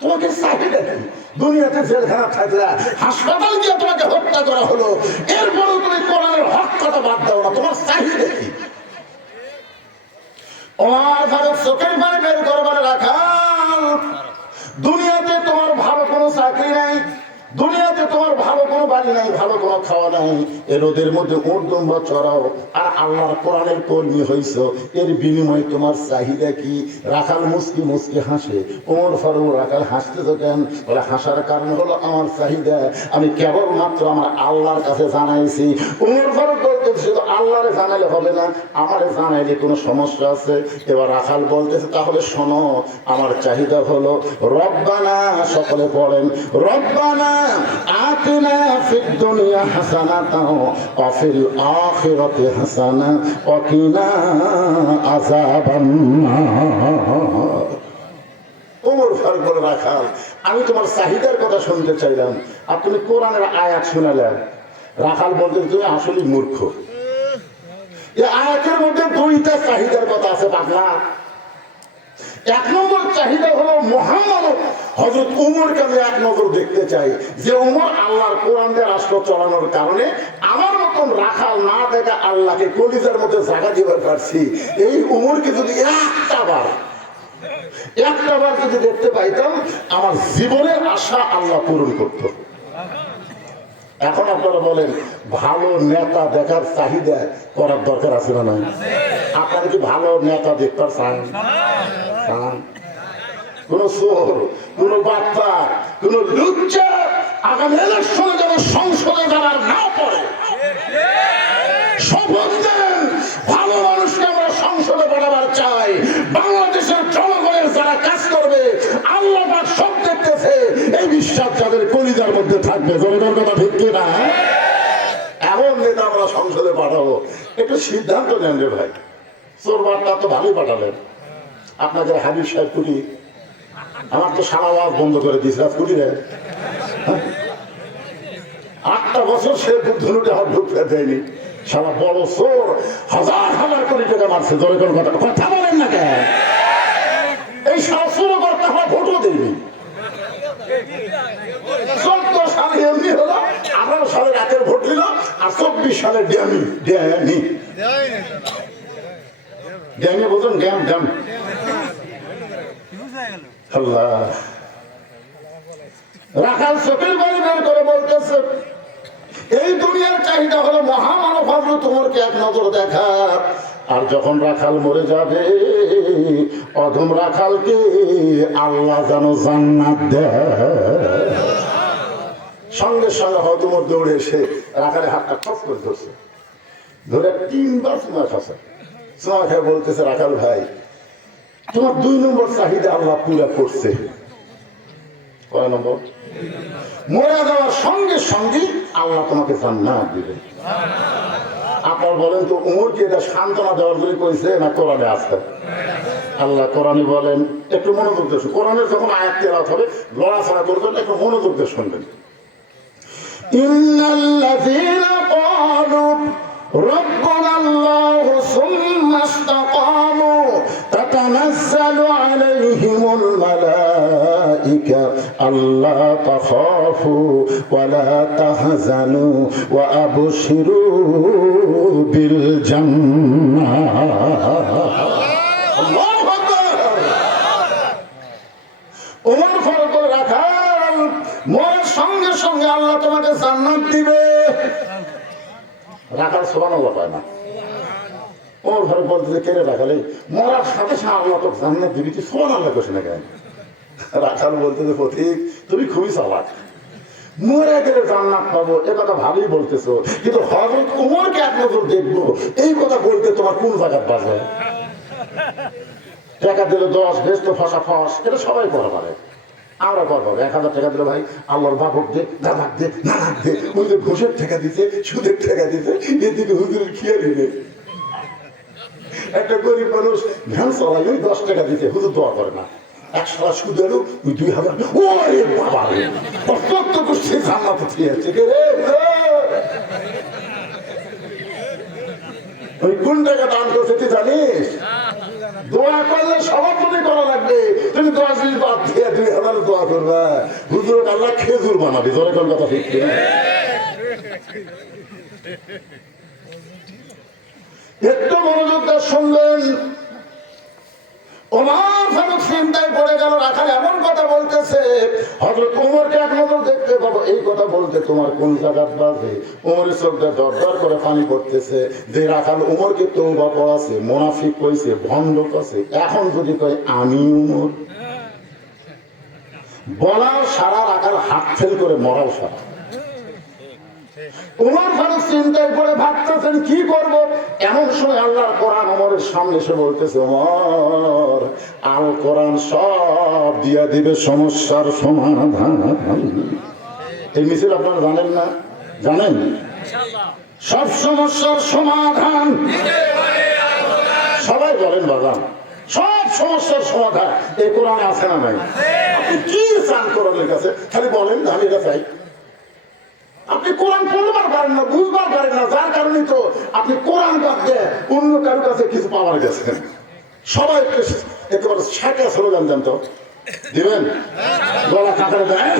তোমাকে চাহিদা কি? দুনিয়াতে জেলখানা থাকলে হাসপাতাল গিয়ে তোমাকে হত্যা করা হলো, এরপরেও তুমি কোরআনের হক কথা বাদ দাও না, তোমার চাহিদা কি? ওমর ফারুক চোখের পানি বের করবার রাখাল, দুনিয়াতে তোমার ভালো কোনো চাকরি নাই, দুনিয়াতে তোমার ভালো কোনো বাড়ি নাই, ভালো কোনো খাওয়া নাই, এ রোদের মধ্যে উট দুম্বা চড়াও আর আল্লাহর কোরআনের কর্মী হইছ, এর বিনিময়ে তোমার চাহিদা কি? রাখাল মুস্কি মুস্কি হাসে। ওমর ফারুক রাখাল হাসতেছ কেন? বলে, হাসার কারণ হলো আমার চাহিদা আমি কেবলমাত্র আমার আল্লাহর কাছে জানাইছি। ওমর ফারুক বলতে, শুধু আল্লাহরে জানালে হবে না, আমারে জানাইলে কোনো সমস্যা আছে। এবার রাখাল বলতেছে তাহলে শোনো, আমার চাহিদা হলো রব্বানা, সকলে পড়েন, রব্বানা আতিনা ফিদ দুনিয়া হাসানাতাও ওয়া ফিল আখিরাতি হাসানা ওয়া কিনা আযাবান নার। ওমর ফারুক বলে, রাখাল আমি তোমার চাহিদার কথা শুনতে চাইলাম, আর তুমি কোরআনের আয়াত শুনালেন। রাখাল বলতে, তুমি আসলে মূর্খ। এই আয়াতের মধ্যে দুইটা চাহিদার কথা আছে পাগলা। এক নম্বর চাহিদা হলো মহামানব হযরত উমরকে আমি এক নজর দেখতে চাই, যে উমর আল্লাহর কোরআন দিয়ে রাষ্ট্র চালানোর কারণে আমার মতন রাখাল না দেখা আল্লাহকে কলিজার মধ্যে জায়গা দিতে পারছি। এই উমরকে যদি একটা বার যদি দেখতে পাইতাম, আমার জীবনের আশা আল্লাহ পূরণ করত। এখন আপনারা বলেন, ভালো নেতা দেখার চাহিদা করার দরকার আছে না নাই? আপনারা কি ভালো নেতা দেখতে চান? কোন চোর, কোন বাচ্চা, কোন লুচ্চা আগামী ইলেকশনে যেন সংসদে যারা না পড়ে, শপথ দেন ভালো মানুষকে আমরা সংসদে পাঠাবার চাই। বাংলাদেশের জনগণের যারা কাজ করবে আল্লাহ পাক সব দেখতেছে, এই বিশ্বাস যাদের কলিজার মধ্যে থাকবে। জনগণের কথা ঠিক কিনা? এমন নেতা আমরা সংসদে পাঠাবো। একটু সিদ্ধান্ত নেন রে ভাই। চোর বার্তা তো ভালোই পাঠালেন। আপনাদের হাবিব সাহেব কুটি, আমার তো সারা আওয়াজ বন্ধ করে দিয়েছে কুটি রে। 8টা বছর সে ধনুটা হাত ঢুকতে দেয়নি। সারা বড় চোর, হাজার হাজার কোটি টাকা মারছে। জোরে কোন কথা কথা বলেন না কেন? এই সারা চোর করতে আমরা ভোটও দেয়নি। 14 সালে এমনি হলো, 18 সালে রাতের ভোট দিল, আর 24 সালে ড্যামি ড্যামি ড্যামি বলছেন, ড্যাম ড্যাম। আল্লাহ রাখাল চোখের বাড়ি বের করে বলতেছে, এই দুনিয়ার চাহিদা হলো মহামানব হযরত ওমরকে এক নজর দেখা। আর যখন রাখাল মরে যাবে, অধম রাখালকে আল্লাহ যেন জান্নাত দেয়। সঙ্গে সঙ্গে হয়তো ওমর দৌড়ে এসে রাখালের হাতটা খপ করে ধরছে, ধরে 3বার চুমা খাচ্ছে। চুমা খেয়ে বলতেছে, রাখাল ভাই, তোমার 2 নম্বর চাহিদা আল্লাহ পুরা করছে। কয় নম্বর? মরে যাওয়ার সঙ্গে সঙ্গে আল্লাহ তোমাকে জান্নাত দিবে। আপনার বলেন তো, উমরকে এটা সান্ত্বনা দেওয়ার জন্য কইছে না কোরআনে আছে? আল্লাহ কোরআনে বলেন, একটু মনোযোগ দিয়ে শুনুন। কোরআনের যখন আয়াত তেলাওয়াত হবে, লড়াছড়া করবেন, একটু মনোযোগ দিয়ে শুনবেন। ইন্নাল্লাযীনা ক্বালু রাব্বুনা আল্লাহু সুম্মা ইসতাকামু তাতানাজ্জালু আলাইহিমুল মালাইকা আল্লা তাখাফু ওয়া লা তাহজানু ওয়া আবশিরু বিল জান্নাহ। আল্লাহু আকবার। ওমর ফারুক রাখাল মরার সঙ্গে সঙ্গে আল্লাহ তোমাকে জান্নাত দিবে। রাখাল সুবহানাল্লাহ পায় না। ওমর ফারুক বলতেছে, কে রে রাখালে, মরার সাথে সাথে আল্লাহ তোকে জান্নাত দিবি, তুই সুবহানাল্লাহ কইছ না কেন? রাখাল বলতেছে, পথিক তুমি খুবই চালাক, মরে গেলে জান্নাত পাবো এ কথা ভালোই বলতেছো, কিন্তু হযরত ওমরকে এক নজর দেখবো এই কথা বলতে তোমার কোন জায়গায় বাজে? টাকা দিলে 10, বেস্ত ফসা ফস, এটা সবাই করা পারে, আমরা করবো। 1000 টাকা দিলে ভাই আল্লাহর বাপক দে, দাদাক দে, নানাক দে, ওদের ঘুষের টাকা দিতে, সুদের টাকা দিতে, এদিকে হুজুরের খেয়ালি নেই। একটা গরিব মানুষ ভ্যান চালাই, ওই 10 টাকা দিতে, হুজুর দোয়া করে না। 100 সুদ এলো, ওই 2000, ওরে বাবা রে, কত করছে জান্নাত খেয়েছে রে। ওই কোন টাকা দান করছে তুই জানিস? দোয়া করলে সবার জন্য করা লাগবে। তুমি 10 দিন বাদ দিয়ে 2000 দোয়া করবা, হুজুর আল্লাহ খেজুর বানাবি। জোরে কোন কথা ঠিক কিনা? একটু মনোযোগ দিয়ে শুনলেন। ওমর ফারুক চিন্তায় পড়ে গেল, রাখাল এমন কথা বলতেছে, হযরত ওমরকে এক নজর দেখতে পাবো, এই কথা বলতে তোমার কোন জায়গা বাজে? ওমরের চোখটা দরদর করে পানি পড়তেছে, যে রাখাল ওমরকে তওবা পড়াছে, মুনাফিক কইছে, ভণ্ড কইছে, এখন যদি কয় আমি ওমর বলাও সারা, রাখাল হাত ফেল করে মরাও সারা। ওমর ফারুক চিন্তায় করে ভাবতেছেন কি করব। এমন সময় আল্লাহর কোরআন ওমরের সামনে এসে বলতেছে, ওমর আল কোরআন সব দিয়া দিবে সমস্যার সমাধান। এই মিছিল আপনারা জানেন না? জানেন? সব সমস্যার সমাধান সবাই বলেন বাবা, সব সমস্যার সমাধান এই কোরআনে আছে না নাই? আপনি কি চান কোরআনের কাছে? খালি বলেন আমি এটা চাই। আপনি কোরআন পড়বার পারেন না, বুঝবার পারেন না, যার কারণে তো আপনি কোরআন বাদ দিয়ে অন্য কারোর কাছে কিছু পাওয়ার গেছেন। সবাই একেবারে শেখা স্লোগান দেন তো, দিবেন? গলা কাঁকড়ে দেয়।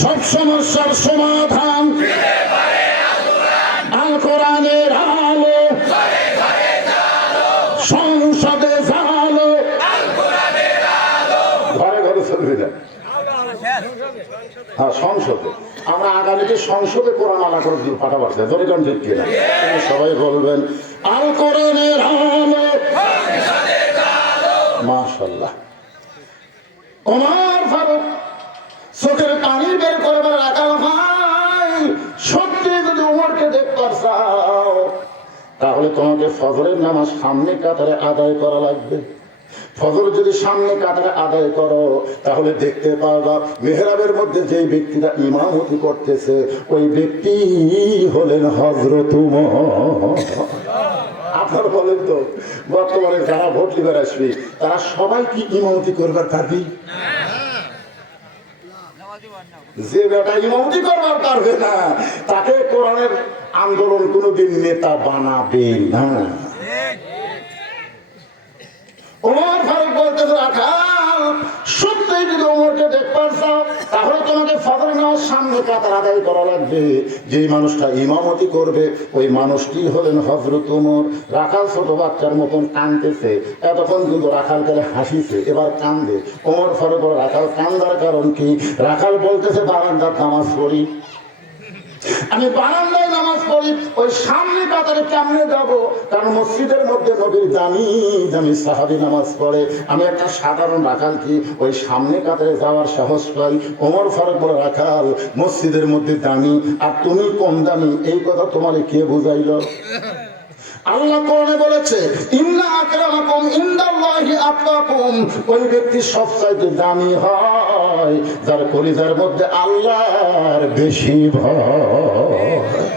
সব সমস্যার সমাধান আল কোরআনের আলো, সংসদে জালো, ঘরে ঘরে চলবে না। হ্যাঁ, সংসদে আমরা আগামীতে সংসদে কোরআন আলা করে পাঠাবো, দরিদ্র ঠিক কিনা? সবাই বলবেন আল কোরআনের আলো। মাশাআল্লাহ। ওমর ফারুক চোখের পানি বের করে বলে, রাখাল ভাই, সত্যি যদি ওমরকে দেখতে চাও তাহলে তোমাকে ফজরের নামাজ সামনে কাতারে আদায় করা লাগবে। ফজর যদি সামনে কাতারে আদায় করো তাহলে দেখতে পাবা মেহরাবের মধ্যে যেই ব্যক্তিটা ইমামতি করতেছে ওই ব্যক্তি হলেন হযরত ওমর। আপনারা বলেন তো, বর্তমানে যারা ভোট দিবার আসবে তারা সবাই কি ইমামতি করবার পারবি? যে বেটা ইমামতি করবার পারবে না তাকে কোরআনের আন্দোলন কোনোদিন নেতা বানাবে না। ওমর ফারুক বলতেছে, রাখাল সত্যি যদি ওমরকে দেখবার চাও তাহলে তোমাকে ফজরের নামাজ সামনে কাতার আদায় করা লাগবে। যেই মানুষটা ইমামতি করবে ওই মানুষটি হলেন হযরত ওমর। রাখাল ছোট বাচ্চার মতন কাঁদতেছে, এতক্ষণ কিন্তু রাখাল কালে হাসিছে, এবার কান্দে। ওমর ফারুক বলে, রাখাল কান্দার কারণ কি? রাখাল বলতেছে, বারান্দার নামাজ পড়ি, আমি বারান্দায় নামাজ পড়ি, ওই সামনে কাতারে কেমনে যাবো? কারণ মসজিদের মধ্যে নবীর দামি দামি সাহাবী নামাজ পড়ে, আমি একটা সাধারণ রাখাল কি ওই সামনে কাতারে যাওয়ার সাহস পাই? ওমর ফারুক বলে, রাখাল মসজিদের মধ্যে দামি আর তুমি কম দামি, এই কথা তোমারে কে বুঝাইল? আল্লাহ কোরআনে বলেছে, ইন্না আকরামাকুম ইনদাল্লাহি আতকাকুম, ওই ব্যক্তি সবচাইতে দামি হয় যার কলিজার মধ্যে আল্লাহর বেশি ভয়।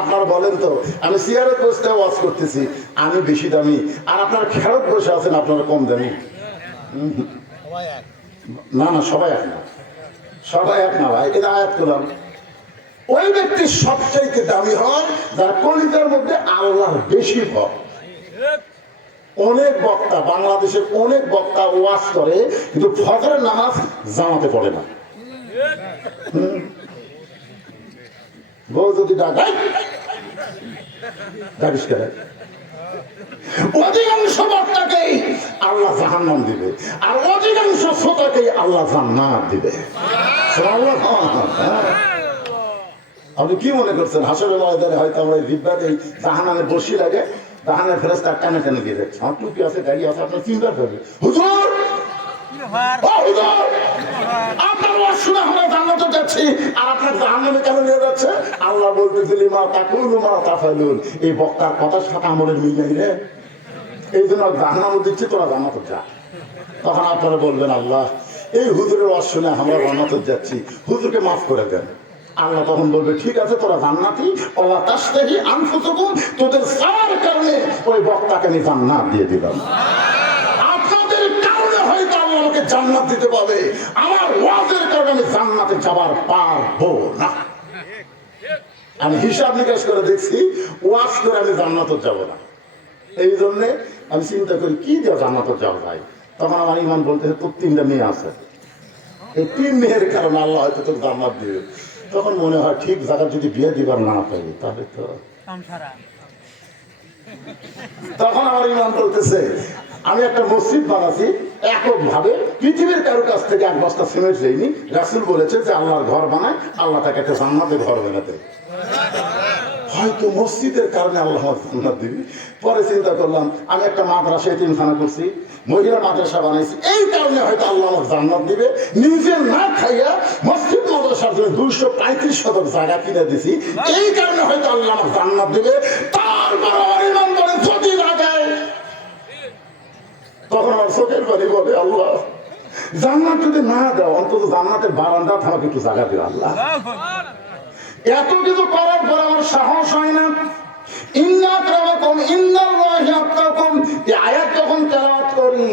আপনারা বলেন তো, আমি চেয়ারে বসে ওয়াজ করতেছি, আমি বেশি দামি, আর আপনার খেরত বসে আছেন আপনারা কম দামি? না না, সবাই এক না, সবাই এক না ভাই। এটা আয়াত করলাম, ওই ব্যক্তি সবচাইতে দামি হয় যার কলিজার মধ্যে আল্লাহর বেশি ভয়। অনেক বক্তা, বাংলাদেশের অনেক বক্তা ওয়াজ করে কিন্তু ফজরের নামাজ জামাতে পড়ে না। বউ যদি ডাকায় ডাকিস করে, অধিকাংশ বক্তাকেই আল্লাহ জাহান্নাম দিবে আর অধিকাংশ শ্রোতাকেই আল্লাহ জান্নাত দিবে। আপনি কি মনে করছেন হাসরের ময়দানে হয়তো আমরা জিব্বাতে জাহান্নামে বসি লাগে, জাহান্নামের ফেরেশতা টানে টানে দিয়ে যাচ্ছে, আমার টুপি আছে, দাড়ি আছে, আপনার চিন্তা করবে হুজুর আপনার ওয়াজ শুনে আমরা জান্নাতে যাচ্ছি আর আপনার জাহান্নামে কেন নিয়ে যাচ্ছে? আল্লাহ বলতেছে, লিমা তাকুলু মা তাফালুন, এই বক্তার কথার সাথে আমলের মিল নাই রে, এই জন্য জাহান্নামে দিচ্ছি, তোরা জান্নাতে যা। তখন আপনারা বলবেন, আল্লাহ এই হুজুরের ওয়াজ শুনে আমরা জান্নাতে যাচ্ছি, হুজুরকে মাফ করে দেন। আল্লাহ তখন বলবে, ঠিক আছে, তোরা জান্নাতি, ওয়া তাশতাহি আনফুসুকুম, তোদের চাওয়ার কারণে ওই বক্তাকে আমি জান্নাত দিয়ে দিলাম। আপনাদের কারণে হয়তো আল্লাহ আমাকে জান্নাত দিতে পারবে, আমার ওয়াজের কারণে আমি জান্নাতে যাবার পারবো না। আমি হিসাব নিকাশ করে দেখছি, ওয়াজ করে আমি জান্নাতে যাব না। এই জন্যে আমি চিন্তা করি কি দিয়ে জান্নাতে যাওয়া যায়। তখন আমার ইমান বলতেছে, তোর 3টা মেয়ে আছে, এই 3 মেয়ের কারণে আল্লাহ হয়তো তোর জান্নাত দিবে। তখন মনে হয় ঠিক জায়গা যদি বিয়ে দিবার না পাই তাহলে তো, তখন আমার ইমান বলতেছে, আমি একটা মসজিদ বানাচ্ছি এককভাবে, পৃথিবীর কারো কাছ থেকে 1 বস্তা সিমেন্ট নেইনি। রাসূল বলেছে যে আল্লাহর ঘর বানায়, আল্লাহ তাকে একটা জান্নাতের ঘর বানাতে, হয়তো মসজিদের কারণে আল্লাহ জান্নাত দিবি। পরে চিন্তা করলাম, আমি একটা মাদ্রাসা এতিমখানা করছি, মহিলা মাদ্রাসা বানাইছি, এই কারণে হয়তো আল্লাহ আমার জান্নাত দিবে। নিজে না খাইয়া মসজিদ মাদ্রাসার জন্য 2 235 শতক জায়গা কিনে দিছি, এই কারণে হয়তো আল্লাহ আমার জান্নাত দেবে। তারপর আমার ইমান বলে যদি লাগে, তখন আমার চোখের পানি বলে আল্লাহ জান্নাত যদি না দাও, অন্তত জান্নাতের বারান্দা আমাকে একটু জায়গা দিও আল্লাহ। এত কিছু করার পর আমার সাহস হয় না। ইন্না আক্রামাকুম ইনদাল্লাহি আতকাকুম, এই আয়াত যখন তেলাওয়াত করি,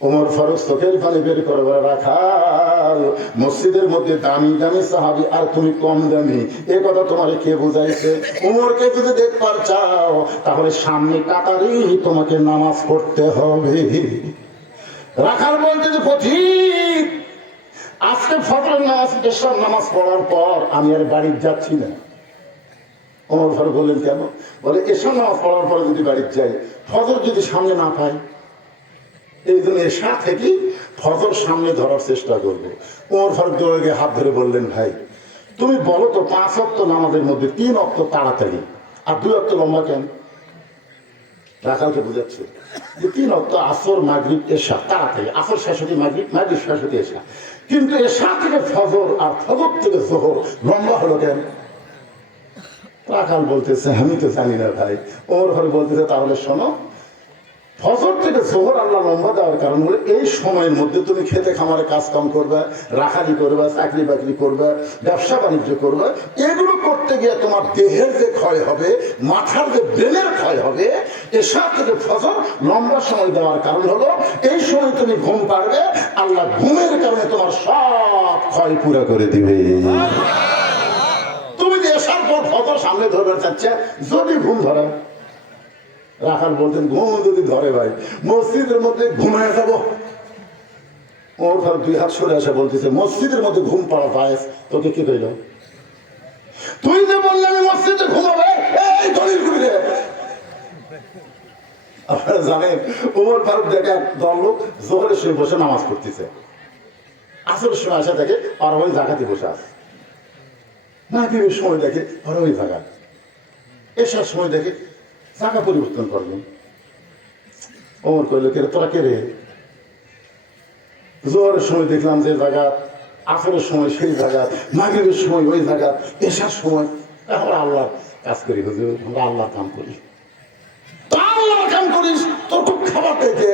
ওমর ফারুক চোখের পানি বের করে বলে, রাখাল মসজিদের মধ্যে দামি দামি সাহাবী আর তুমি কম দামি, এ কথা তোমারে কে বুঝাইছে? ওমরকে যদি দেখবার চাও তাহলে সামনে কাতারেই তোমাকে নামাজ পড়তে হবে। রাখাল বলতে যে পথিক, আজকে ফজরের নামাজ এশার নামাজ পড়ার পর আমি আর বাড়ি যাচ্ছি না। ওমর ফারুক বললেন কেন? বলে এশার নামাজ পড়ার পরে যদি বাড়ি যাই, ফজর যদি সামনে না পাই, এই জন্য এশা থেকে ফজর সামনে ধরার চেষ্টা করবো। ওমর ফারুক দৌড়ে গিয়ে হাত ধরে বললেন, ভাই তুমি বলো তো 5 ওয়াক্ত নামাজের মধ্যে 3 ওয়াক্ত তাড়াতাড়ি আর 2 ওয়াক্ত লম্বা কেন? রাখালকে বুঝাচ্ছে যে 3 ওয়াক্ত আসর মাগরিব এশা তাড়াতাড়ি, আসর শেষ হতে মাগরিব, মাগরিব শেষ হতে এশা, কিন্তু এশা থেকে ফজর আর ফজর থেকে জোহর লম্বা হলো কেন? রাখাল বলতেছে আমি তো জানি না ভাই। ওমর ফারুক বলতেছে তাহলে শোনো, ফজর থেকে জোহর আল্লাহ লম্বা দেওয়ার কারণ হলো এই সময়ের মধ্যে তুমি খেতে খামারে কাজ কাম করবে, রাখালি করবে, চাকরি বাকরি করবে, ব্যবসা বাণিজ্য করবে, এগুলো করতে গিয়ে তোমার দেহের যে ক্ষয় হবে, মাথার যে ব্রেনের ক্ষয় হবে, এসব থেকে ফজর লম্বা সময় দেওয়ার কারণ হলো এই সময় তুমি ঘুম পারবে, আল্লাহ ঘুমের কারণে তোমার সব ক্ষয় পুরো করে দিবে। তুমি যে এসার পর ফজর সামনে ধরবে চাচ্ছে, যদি ঘুম ধরে, রাখাল বলতেন ঘুম যদি ধরে ভাই মসজিদের মধ্যে ঘুমায় যাবো। ওর ধর 2 হাত সরে আসে বলতেছে মসজিদের মধ্যে ঘুম পাড়া পায়, তোকে কি কইল? তুই যে বললে আমি মসজিদে ঘুমাবে, এই দলিল করি। আপনারা জানেন ওমর ফারুক দেখে দল লোক জোহরের সময় বসে নামাজ পড়তেছে, আসরের সময় আসা দেখে আর ওই জায়গাতে বসে আছে, মাগরিবের সময় দেখে আর ওই জায়গা, এশার সময় দেখে জায়গা পরিবর্তন করবেন। ওমর কইল কে তোরা কে রে? জোহরের সময় দেখলাম যে জায়গা, আসরের সময় সেই জায়গা, মাগরিবের সময় ওই জায়গা, এশার সময়। আমরা আল্লাহর কাজ করি হুজুর, আমরা আল্লাহর কাম করি। তো আল্লাহর কাম করিস, তোর খুব খাবার পেয়েছে,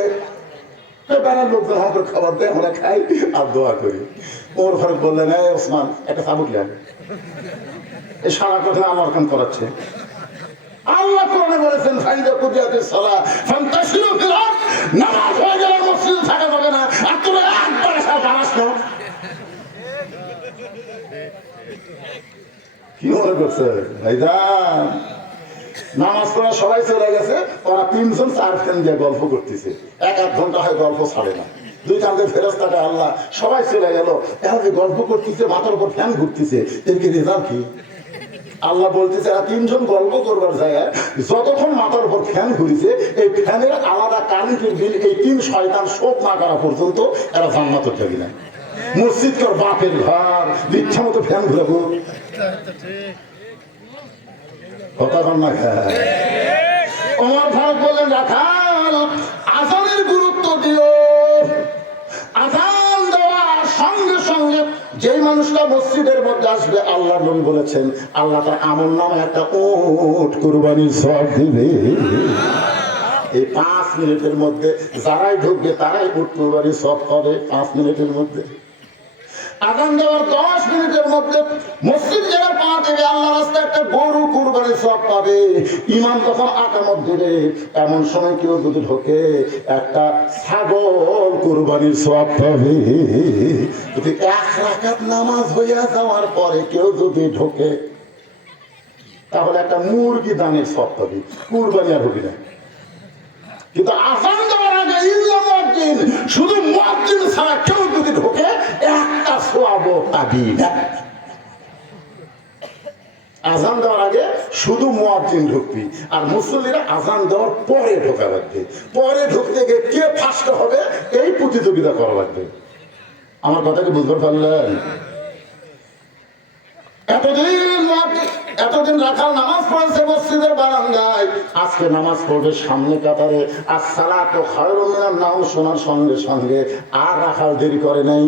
বেড়ার লোকজন আমাদের খাবার দেয়, আমরা খাই আর দোয়া করি। ওমর ফারুক বললেন এই ওসমান একটা চাবুক নেন, এই সারা কথা আল্লাহর কাম করাচ্ছে। আল্লাহ কোরআনে বলেছেন ফাইদা কুদিয়াতিস সালাহ ফান্তাশিরু ফিল আরদ, নামাজ হয়ে গেলে মসজিদে থাকা যাবে না। আর তোরা একবার এসে বাড়াস না, কি মনে করছে ভাইজান? নামাজ পড়া সবাই চলে গেছে, ওরা 3 জন 4 ফ্যান দিয়ে গল্প করতেছে, 1-1 ঘন্টা হয় গল্প ছাড়ে না। 2 কান্দে ফেরেশতাটা আল্লাহ সবাই চলে গেল, এখন যে গল্প করতেছে মাথার উপর ফ্যান ঘুরতেছে, এর কি রেজাল্ট কি? আল্লাহ বলতেছে এরা 3 জন গল্প করবার জায়গায় যতক্ষণ মাথার উপর ফ্যান ঘুরিছে, এই ফ্যানের আলাদা কারেন্টের বিল এই 3 শয়তান শোধ না করা পর্যন্ত এরা জান্নাতে যাবে না। মসজিদ কর বাপের ঘর, ইচ্ছা মতো ফ্যান ঘুরাবো, কথা কন না খায়। ওমর ফারুক বললেন রাখাল আযানের গুরুত্ব দিও। আযান দেওয়ার সঙ্গে সঙ্গে যেই মানুষটা মসজিদের মধ্যে আসবে, আল্লাহ নবী বলেছেন আল্লাহ তার আমল নামে একটা উট কুরবানির সওয়াব দিবে। এই 5 মিনিটের মধ্যে যারাই ঢুকবে তারাই উট কুরবানির সওয়াব পাবে। 5 মিনিটের মধ্যে আযান দেওয়ার 10 মিনিটের মধ্যে মসজিদ যারা পা দেবে আল্লাহ রাস্তায় একটা গরু কুরবানির সওয়াব পাবে। ইমাম যখন আকামত দিবে এমন সময় কেউ যদি ঢোকে একটা ছাগল কুরবানির সওয়াব পাবে। যদি 1 রাকাত নামাজ হইয়া যাওয়ার পরে কেউ যদি ঢোকে তাহলে একটা মুরগি দানের সওয়াব পাবে, কুরবানি আর হবে না। কিন্তু আযান দেওয়ার আগে ইল্লা মুয়াজ্জিন, শুধু মুয়াজ্জিন ছাড়া কেউ যদি ঢোকে একটা সওয়াবও পাবি না। আযান দেওয়ার আগে শুধু মুয়াজ্জিন ঢুকবি, আর মুসল্লিরা আযান দেওয়ার পরে ঢোকা লাগবে। পরে ঢুকতে গিয়ে কে ফার্স্ট হবে এই প্রতিযোগিতা করা লাগবে। আমার কথাকে বুঝতে পারলেন? এতদিন এতদিন রাখাল নামাজ পড়েছে মসজিদের বারান্দায়, আজকে নামাজ পড়বে সামনে কাতারে। আসসালাতু খায়রুম মিনান নাওম শোনার সঙ্গে সঙ্গে আর রাখাল দেরি করে নাই,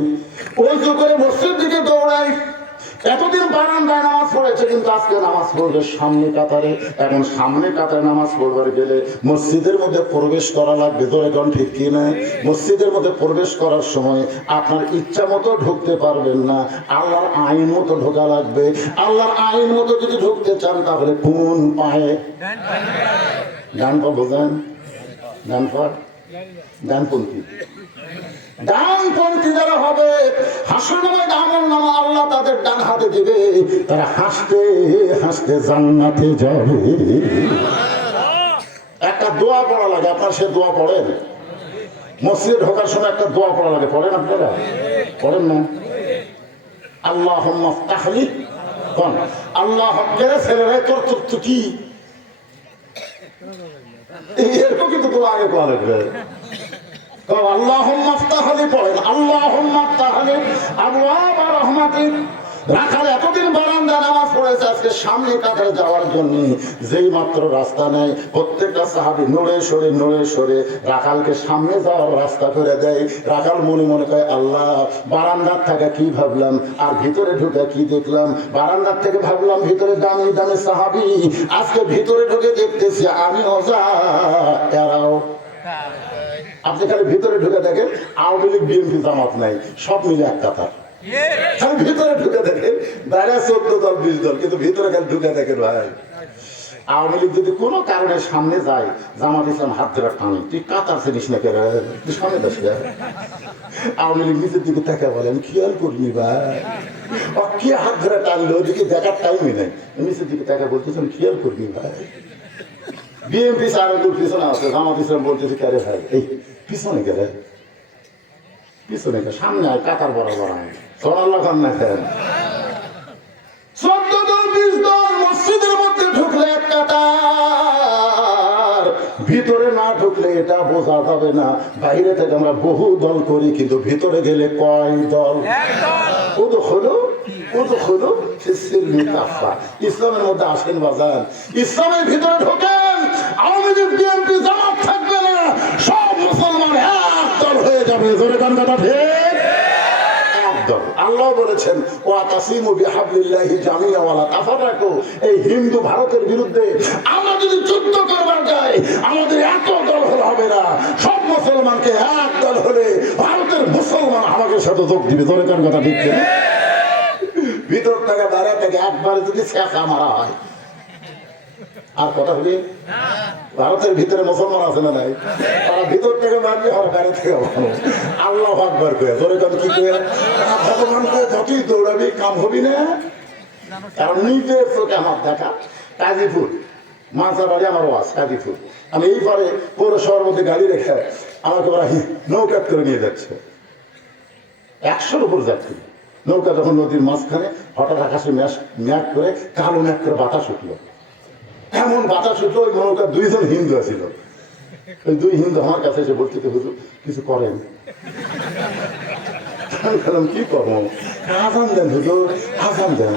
ওযু করে মসজিদ দিকে দৌড়ায়। এতদিন বারান্দায় নামাজ পড়েছে, কিন্তু আজকে নামাজ পড়বে সামনে কাতারে। এখন সামনে কাতারে নামাজ পড়বার গেলে মসজিদের মধ্যে প্রবেশ করা লাগবে, ধরে কোন ঠিক কি না? মসজিদের মধ্যে প্রবেশ করার সময় আপনার ইচ্ছা মতো ঢুকতে পারবেন না, আল্লাহর আইন মতো ঢোকা লাগবে। আল্লাহর আইন মতো যদি ঢুকতে চান তাহলে কোন পায়ে? ডান পা বোঝেন? ডান পা, ডানপন্থী। ডানপন্থী যারা হবে হাসরের আমল নামা আল্লাহ তাদের ডান হাতে দিবে, তারা হাসতে হাসতে জান্নাতে যাবে। একটা দোয়া পড়া লাগে, আপনার সে দোয়া পড়েন? মসজিদে ঢোকার সময় একটা দোয়া পড়া লাগে, পড়েন আপনারা? পড়েন না? আল্লাহুম্মা ফতাহলি কোন আল্লাহ হকে ছেলেরা তোর তো কি এরকম কিন্তু দোয়া আগে পড়া লাগবে। আল্লাহুম্মা ফতাহলি পড়েন, আল্লাহুম্মা ফতাহলি আবওয়াবা রাহমাতিক। রাখাল এতদিন বারান্দায় নামাজ পড়েছে, আজকে সামনে কাতারে যাওয়ার জন্য যেই মাত্র রাস্তা নেয় প্রত্যেকটা সাহাবী নড়ে সরে রাখালকে সামনে যাওয়ার রাস্তা করে দেয়। রাখাল মনে মনে কয়, আল্লাহ বারান্দার থেকে কি ভাবলাম আর ভিতরে ঢুকে কি দেখলাম। বারান্দার থেকে ভাবলাম ভিতরে দামি দামি সাহাবী, আজকে ভিতরে ঢুকে দেখতেছি আমি অজা এরাও। আপনি খালি ভিতরে ঢুকে দেখেন আওয়ামী লীগ বিএনপি জামাত নাই, সব মিলে এক কাতার। ভিতরে ঢুকে দেখেন বাইরে 14 দল 20 দল, কিন্তু ভিতরে খালি ঢুকে দেখেন ভাই আওয়ামী লীগ যদি কোনো কারণে সামনে যায়, জামাত ইসলাম হাত ধরে টানে, তুই কাতার চিনিস না কেন, তুই সামনে যাস। আওয়ামী লীগ নিচের দিকে তাকে বলেন খেয়াল করবি ভাই, কি হাত ধরে টানলো, ওদিকে দেখার টাইমই নেই, নিচের দিকে তাকে বলতেছেন খেয়াল করবি ভাই। বিএনপি সারাগুলোর পিছনে আছে, জামাত ইসলাম বলতেছে কে রে ভাই, এই পিছনে কে রে, পিছনে কে, সামনে আয় কাতার বরাবর আয়, সোনাল্লাহ খান না খেন। 14 দল 20 দল মসজিদের মধ্যে ঢুকলে এক কাতার, ভিতরে না ঢুকলে এটা বোঝা যাবে না। বাইরে থেকে আমরা বহু দল করি, কিন্তু ভিতরে গেলে কয় দল? ও তো হলো ইসলামের মধ্যে আসেন বাজার, ইসলামের ভিতরে ঢোকেন, আওয়ামী লীগ বিএনপি জামাত থাকবে না, সব মুসলমান এক দল হয়ে যাবে। জোরে গান কথা ঠিক। আল্লাহ বলেছেন ওয়াতাসিমু বিহাবলিল্লাহি জামিআ ওয়ালা তাফাররাকু। এই হিন্দু ভারতের বিরুদ্ধে আমরা যদি যুদ্ধ করবার যাই, আমাদের এত দল হলে হবে না, সব মুসলমানকে এক দল হলে ভারতের মুসলমান আমাদের সাথে যোগ দিবে। জোরে গান কথা ঠিক। ভিতর থেকে বাইরে থেকে একবারে যদি শেষা মারা হয় আর কথা বলি, ভারতের ভিতরে মুসলমান আছে না নাই, তারা ভিতর থেকে মারবে আর বাইরে থেকে আল্লাহু আকবার কয়ে জোরে কথা কি কয়ে ভগবান কয়ে যতই দৌড়াবি কাম হবি না। কারণ নিজের চোখে আমার দেখা কাজীপুর মাঝা বাড়ি আমার ওয়াজ কাজীপুর, আমি এই পারে পৌরসভার মধ্যে গাড়ি রেখে আমাকে ওরা নৌকাত করে নিয়ে যাচ্ছে, 100-র উপর যাত্রী। নৌকা যখন নদীর মাঝখানে হঠাৎ আকাশে ম্যাক করে কালো ম্যাক করে বাতাস উঠলো, এমন বাতাস উঠলো ওই নৌকা 2 জন হিন্দু আছিল, ওই 2 হিন্দু আমার কাছে এসে বলতে হুজুর কিছু করেন। কি করবো, আজান দেন হুজুর, আজান দেন।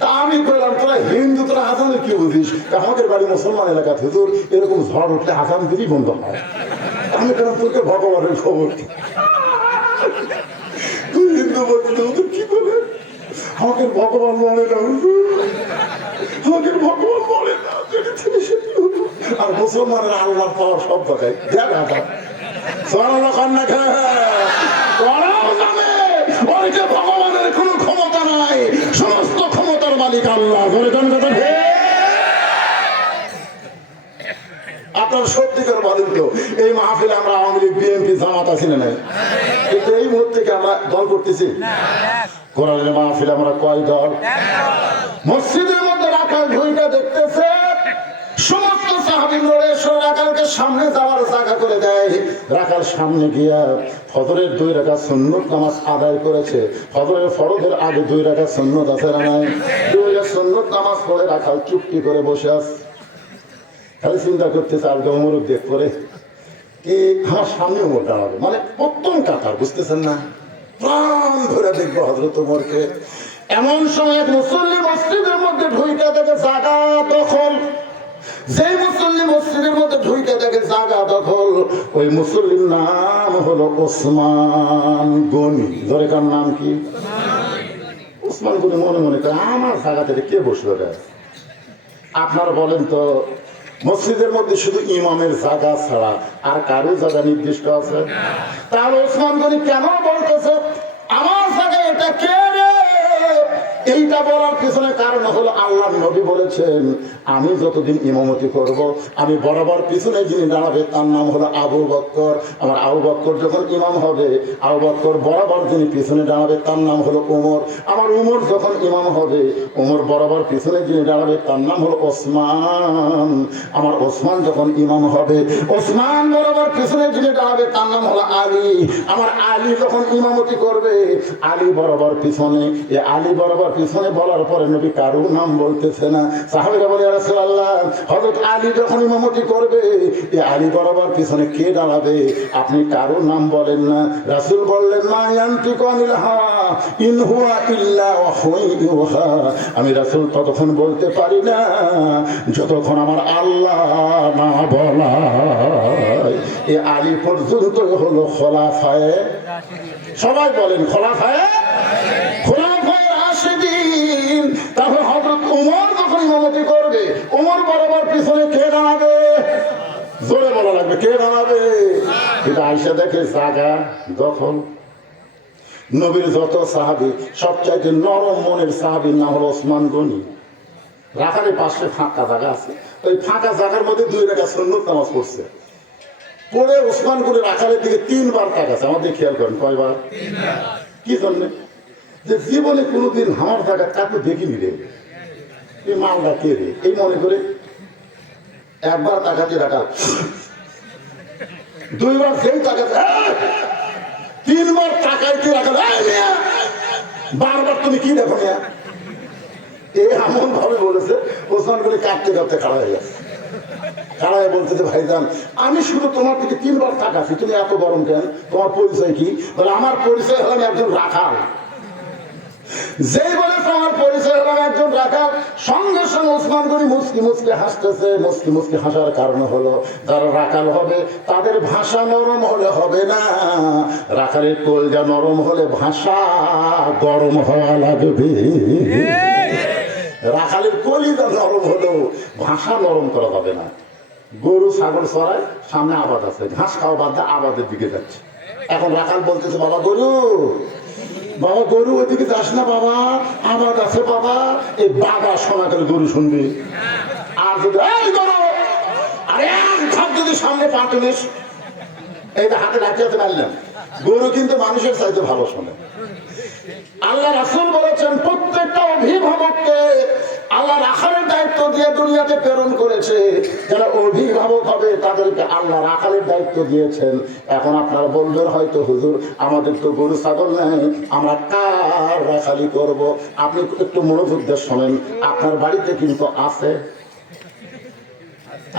তা আমি বললাম তোরা হিন্দু, তোরা আজানে কি বুঝিস? আমাদের বাড়ি মুসলমান এলাকা, হুজুর এরকম ঝড় উঠলে আজান দিলেই বন্ধ হয়। আমি বললাম তোকে ভগবানের খবর। হিন্দু বলতে হুজুর কি বলে, আমাকে ভগবান বলে না, আমাকে ভগবান বলে না, আর মুসলমানের আল্লাহ পাওয়ার সব জায়গায় দেখা যায়। ভগবানের কোন ক্ষমতা নাই, সমস্ত ক্ষমতার মালিক আল্লাহ। আপনার সত্যিকার বলেন তো, এই মাহফিলে আমরা আওয়ামী লীগ বিএনপি জামাত আছি না নাই? কিন্তু এই মুহূর্তে কি আমরা দল করতেছি? কোরআনের মাহফিলে আমরা কয় দল? মসজিদের মধ্যে রাখাল ভূমিকা দেখতেছে, সমস্ত সাহাবী নড়ে সরে রাখালকে সামনে যাওয়ার জায়গা করে দেয়। রাখাল সামনে গিয়া ফজরের 2 রাকাত সুন্নত নামাজ আদায় করেছে। ফজরের ফরজের আগে 2 রাকাত সুন্নত আছে না নাই? 2 রাকাত সুন্নত নামাজ পড়ে রাখাল চুপটি করে বসে আছে, খালি চিন্তা করতেছে আলগা মোরক দেখ করে কি আমার সামনে ওমর দাঁড়াবে, মানে প্রথম কাতার, বুঝতেছেন না? প্রাণ ধরে দেখবো হযরত ওমরকে। এমন সময় এক মুসল্লি মসজিদের মধ্যে ঢুইকা দেখে জায়গা দখল। যে মুসল্লি মসজিদের মধ্যে ঢুইকা দেখে জায়গা দখল, ওই মুসল্লির নাম হলো ওসমান গনি। ধরে কার নাম কি? ওসমান গনি। মনে মনে করে আমার জায়গাতে কে বসলো? আপনারা বলেন তো, মসজিদের মধ্যে শুধু ইমামের জায়গা ছাড়া আর কারো জায়গা নির্দিষ্ট আছে? তাহলে ওসমান গনি কেন বলতেছে আমার জায়গা এটা কে রে? এইটা বলার পিছনে কারণ হলো আল্লাহ নবী বলেছেন, আমি যতদিন ইমামতি করব আমি বরাবর পিছনে যিনি দাঁড়াবে তার নাম হলো আবু বকর। আমার আবু বকর যখন ইমাম হবে, আবু বকর বরাবর যিনি পিছনে দাঁড়াবে তার নাম হলো উমর। আমার উমর যখন ইমাম হবে, উমর বরাবর পিছনে যিনি দাঁড়াবে তার নাম হলো ওসমান। আমার ওসমান যখন ইমাম হবে, ওসমান বরাবর পিছনে যিনি দাঁড়াবে তার নাম হলো আলী। আমার আলী যখন ইমামতি করবে, আলী বরাবর পিছনে। এ আলী বরাবর পিছনে বলার পরে নবী কারো নাম বলতেছে না। সাহাবীরা বলে, ইয়া রাসূলুল্লাহ, হযরত আলী যখন ইমামতি করবে, এ আলী বরাবর পিছনে কে দাঁড়াবে? আপনি কারো নাম বলেন না। রাসূল বললেন, মা ইয়ানতিকু আনিল হাওয়া ইন হুয়া ইল্লা ওয়াহয়ুন ইউহা। আমি রাসূল ততক্ষণ বলতে পারি না যতক্ষণ আমার আল্লাহ না বলায়। এ আলী পর্যন্ত হলো খোলাফায়ে, সবাই বলেন খোলাফায়ে রাশিদিন। তাহলে হযরত উমর যখন ইমামতি করবে, উমর বরাবর পিছনে কে দাঁড়াবে? জোরে বলা লাগবে, কে দাঁড়াবে? এটা আয়েশা দেখে জায়গা দখল। নবীর যত সাহাবী, সবচাইতে নরম মনের সাহাবীর নাম হলো ওসমান গনি। রাখালের পাশে ফাঁকা জায়গা আছে, ওই ফাঁকা জায়গার মধ্যে 2 রাকাত সুন্নত নামাজ পড়ছে। পড়ে ওসমান গনি রাখালের দিকে 3 বার তাকাছে। আমাদের খেয়াল করেন কয়বার? 3 বার। কি জন্য? যে জীবনে কোনোদিন আমার জায়গা কাকু দেখিনি রে, এই মালটা কে রে, এই মনে করে একবার তাকাতে রাখা, 2 বার সেই তাকাতে, 3 বার তাকাইতে রাখা, বারবার তুমি কি দেখো না? এই এমন ভাবে বলেছে, ওসমান করে কাঁদতে কাঁদতে খাড়া হয়ে গেছে। খাড়া হয়ে বলতেছে, ভাইজান আমি শুধু তোমার দিকে 3 বার তাকাচ্ছি, তুমি এত গরম কেন? তোমার পরিচয় কি? বলে, আমার পরিচয় হলাম একজন রাখাল। যেই বলে তোমার পরিচয় হলাম একজন রাখাল, সঙ্গে সঙ্গে ওসমান গনি মুচকি মুচকি হাসতেছে। মুচকি মুচকি হাসার কারণ হলো, যারা রাখাল হবে তাদের ভাষা নরম হলে হবে না, রাখালের কলজা নরম হলে ভাষা গরম হওয়া লাগবে। রাখালের কলিজা নরম হলেও ভাষা নরম করা যাবে না। গরু ছাগল চড়ায়, সামনে আবাদ আছে, ঘাস খাওয়া বাদ দিয়ে আবাদের দিকে যাচ্ছে। এখন রাখাল বলতেছে, বাবা গরু, বাবা গরু ওইদিকে যাস না বাবা, আবাদ আছে বাবা। এই বাবা শোনা করে গরু শুনবি। আর যদি এই গরু, আরে এক ধাপ যদি সামনে পা তুলিস, এই হাতে ডাকিয়াতে পারলাম, গরু কিন্তু মানুষের চাইতে ভালো শোনে। আল্লাহ রাসূল বলেছেন, প্রত্যেকটা অভিভাবককে আল্লাহ রাখালের দায়িত্ব দিয়ে দুনিয়াতে প্রেরণ করেছে। যারা অভিভাবক হবে তাদেরকে আল্লাহ রাখালের দায়িত্ব দিয়েছেন। এখন আপনারা বলবেন হয়তো, হুজুর আমাদের তো গরু ছাগল নেই, আমরা কার রাখালি করব? আপনি একটু মনোযোগ দিয়ে শোনেন, আপনার বাড়িতে কিন্তু আছে।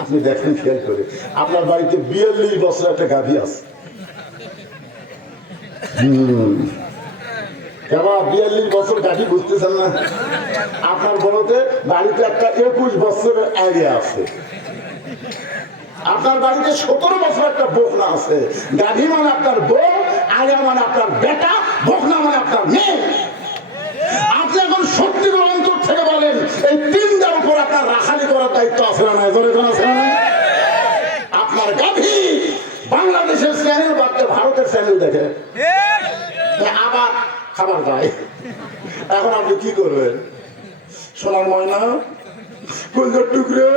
আপনি দেখেন খেয়াল করে, আপনার বাড়িতে 42 বছর একটা গাভী আছে। কেমন 42 বছর গাভী বুঝতেছেন না? আপনার বড়তে বাড়িতে একটা 21 বছরের আইডিয়া আছে। আপনার বাড়িতে 17 বছর একটা বকনা আছে। গাভী মানে আপনার বউ, আলিয়া মানে আপনার বেটা, বকনা মানে আপনার মেয়ে। আপনি এখন সত্যি করে অন্তর থেকে বলেন, এই 3টার উপর আপনার রাখালি করার দায়িত্ব আছে না? আপনার গাভী বাংলাদেশের চ্যানেল বাদতে ভারতের চ্যানেল দেখে, আবার খাবার দেয়। এখন আপনি কি করবেন? সোনার ময়না, কলজার টুকরে,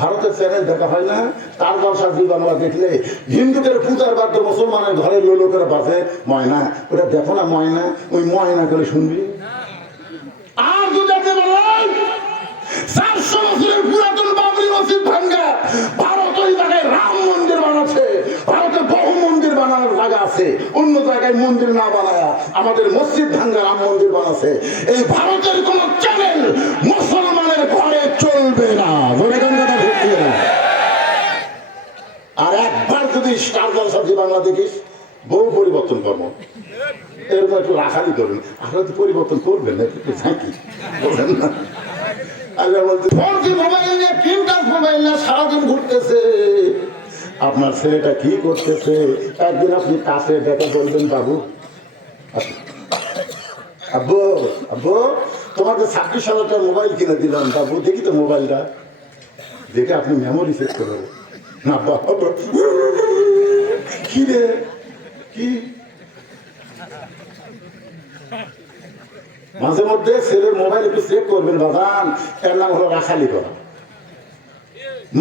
ভারতের চ্যানেল দেখা হয় না? তার দশা জি বাংলা দেখলে হিন্দুদের পূজার বাদ্য মুসলমানের ঘরে লোলো করে বাজে ময়না, ওটা দেখো না ময়না, ওই ময়না করে শুনবি। আর যদি আপনি বলেন 400 বছরের পুরাতন বাবরি মসজিদ ভাঙ্গা, ভারত ওই জায়গায় রাম মন্দির বানাচ্ছে, ভারতে বহু মন্দির বানানোর জায়গা আছে, অন্য জায়গায় মন্দির না বানায়া আমাদের মসজিদ ভাঙ্গা রাম মন্দির বানাচ্ছে। এই ভারতের কোন চ্যানেল মুসলমানের ঘরে চলবে না। আর একবার যদি স্টার জলসা জি বাংলা দেখিস, বউ পরিবর্তন করবো, এরকম একটু রাখালি করবেন, আপনারা তো পরিবর্তন করবেন না, একটু ঝাঁকি করবেন না। আল্লাহ বলতে মোবাইল নিয়ে মোবাইল না সারাদিন ঘুরতেছে, আপনার ছেলেটা কি করতেছে? একদিন আপনি কাছে ডেকে বলবেন, বাবু আব্বু আব্বু তোমাকে 26,000 টাকা মোবাইল কিনে দিলাম, বাবু দেখি তো মোবাইলটা, দেখে আপনি মেমোরি চেক করবেন না, বাবা কি রে কি? মাঝে মধ্যে ছেলের মোবাইল একটু চেক করবেন বাদান, এর নাম হলো রাখালি করা।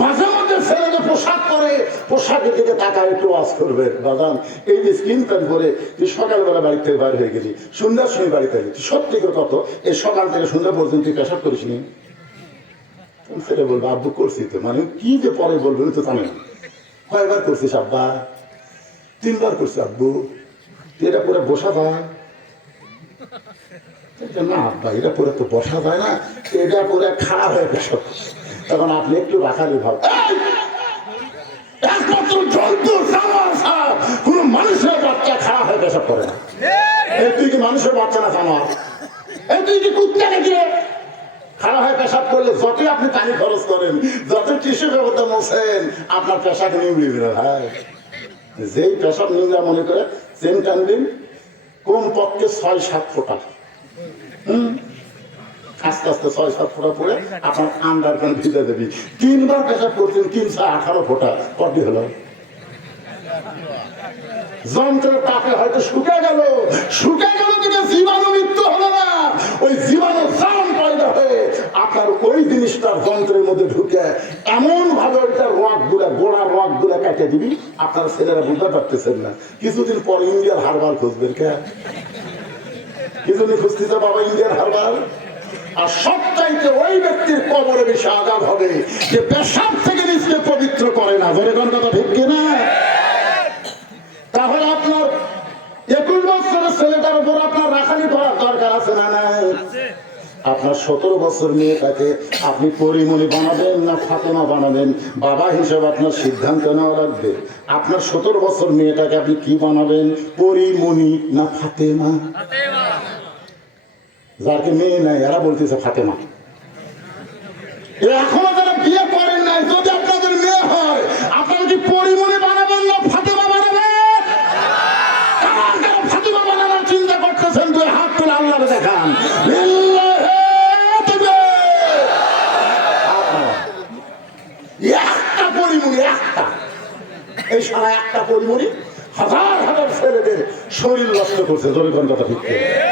মাঝে মধ্যে ছেলেকে পোশাক পরে, পোশাকের দিকে তাকায় একটু ওয়াজ করবে বাদান, এই যে স্কিন প্যান্ট পরে তুই সকালবেলা বাড়ি থেকে বাইরে হয়ে গেলি, সন্ধ্যার সময় বাড়িতে গেলি, সত্যি করে কত এই সকাল থেকে সন্ধ্যা পর্যন্ত তুই পেশাব করিস নি? ছেলে বলবে আব্বু করছি তো, মানে কি যে পরে বলবে তো জানে না। কয়বার করছিস আব্বা? 3 বার করছি আব্বু। এটা পরে বসা যায় না আব্বা, এটা পরে তো বসা যায় না, এটা পরে খারাপ হয়ে পেশাব। তখন আপনি একটু রাখালি ভাব, একমাত্র জন্তু কোন মানুষের বাচ্চা খারাপ হয়ে পেশাব করে না। তুই কি মানুষের বাচ্চা না জানোয়ার? তুই কি কুত্তা নাকি? খারাপ হয়ে পেশাব করলে যতই আপনি পানি খরচ করেন, যতই টিস্যু ব্যবস্থা মোছেন, আপনার পেশাব নিমড়িবে না ভাই। যেই পেশাব নিমড়া মনে করে চেন টানবেন, কম পক্ষে 6-7 ফোঁটা, আস্তে আস্তে 6-7 ফোঁটা পরে আপনার আন্ডার প্যান্ট ভিজে দেবি। 3 বার পেশাব করছেন, 318 ফোঁটা, কটি হলো? যন্ত্রের তাপে হয়তো শুকে গেল দিকে জীবাণু মৃত্যু হলো না, ওই জীবাণু জাম পয়দা হয়ে আপনার ওই জিনিসটার যন্ত্রের মধ্যে ঢুকে এমন ভাবে ওইটা রক গুলা, গোড়া রক গুলা কেটে দিবি, আপনার ছেলেরা বুঝতে পারতেছেন না। কিছুদিন পর ইন্ডিয়ার হারবাল খুঁজবেন, কে কিছুদিন খুঁজতেছে বাবা ইন্ডিয়ার হারবাল। আর সবচাইতে ওই ব্যক্তির কবরে বেশি আঘাত হবে যে পেশাব থেকে নিজকে পবিত্র করে না। বলে কোন কথা ঠিক কিনা? তাহলে আপনার 21 বছরের ছেলেটার উপর আপনার রাখালি করার দরকার আছে না নাই? আপনার 17 বছর মেয়েটাকে আপনি পরিমণি বানাবেন না ফাতেমা বানাবেন, বাবা হিসেবে আপনার সিদ্ধান্ত নেওয়া লাগবে। আপনার 17 বছর মেয়েটাকে আপনি কি বানাবেন, পরিমণি না ফাতেমা? যাকে মেয়ে নাই এরা বলতেছে ফাতেমা। এখনো যারা বিয়ে করেন নাই, যদি আপনাদের মেয়ে হয়, আপনারা কি পরিমণি বানাবেন না ফাতেমা বানাবেন? ফাতেমা বানানোর চিন্তা করতেছেন, 2 হাত তুলে আল্লাহরে দেখান। একটা পরিমণি, একটা, এই সারা একটা পরিমণি হাজার হাজার ছেলেদের শরীর নষ্ট করছে। জোরে কোন কথা ঠিক?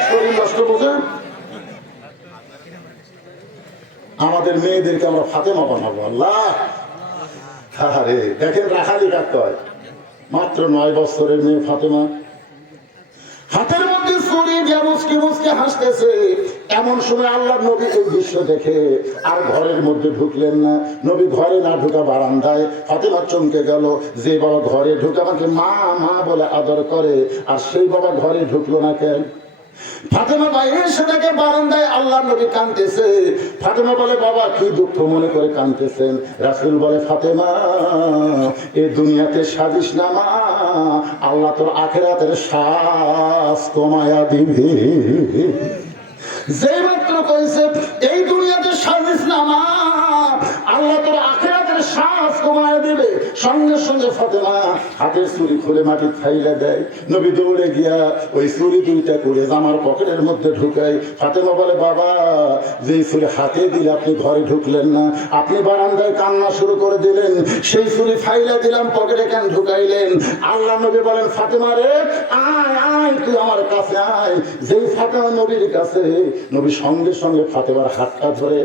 শরীর নষ্ট করছে। আমাদের মেয়েদেরকে আমরা ফাতেমা বানাবো। আল্লাহ আরে দেখেন রাখালি কাটতে হয়, মাত্র 9 বছরের মেয়ে ফাতেমা, হাতের মধ্যে ছুরি দিয়ে মুচকে মুচকে হাসতেছে। এমন সময় আল্লাহ নবী এই দৃশ্য দেখে আর ঘরের মধ্যে ঢুকলেন না। নবী ঘরে না ঢুকা বারান্দায়। ফাতেমা চমকে গেল, যে বাবা ঘরে ঢুকে আমাকে মা মা বলে আদর করে, আর সেই বাবা ঘরে ঢুকলো না কেন? ফাতেমা বাইরে এসে দেখে বারান্দায় আল্লাহ নবী কাঁদতেছে। ফাতেমা বলে, বাবা কি দুঃখ মনে করে কাঁদতেছেন? রাসূল বলে, ফাতেমা এই দুনিয়াতে সাজিস না মা, আল্লাহ তোর আখিরাতের শ্বাস কমায়া দিবে। যেই মাত্র কইছে এই দুনিয়াতে সাজিস না মা, আল্লাহ তোর আখিরাতের শ্বাস কমায়া দিবে, সঙ্গে সঙ্গে ফাতেমা হাতের ছুরি খুলে মাটি ফাইলে দেয়। নবী দৌড়ে গিয়া ওই ছুরি 2টা করে জামার পকেটের মধ্যে ঢুকায়। ফাতেমা বলে, বাবা যে ছুরি হাতে দিলে আপনি ঘরে ঢুকলেন না, আপনি বারান্দায় কান্না শুরু করে দিলেন, সেই ছুরি ফাইলে দিলাম পকেটে কেন ঢুকাইলেন? আল্লাহ নবী বলেন, ফাতেমা রে আয় আয়, তুই আমার কাছে আয়। যেই ফাতেমা নবীর কাছে, নবী সঙ্গে সঙ্গে ফাতেমার হাতটা ধরে,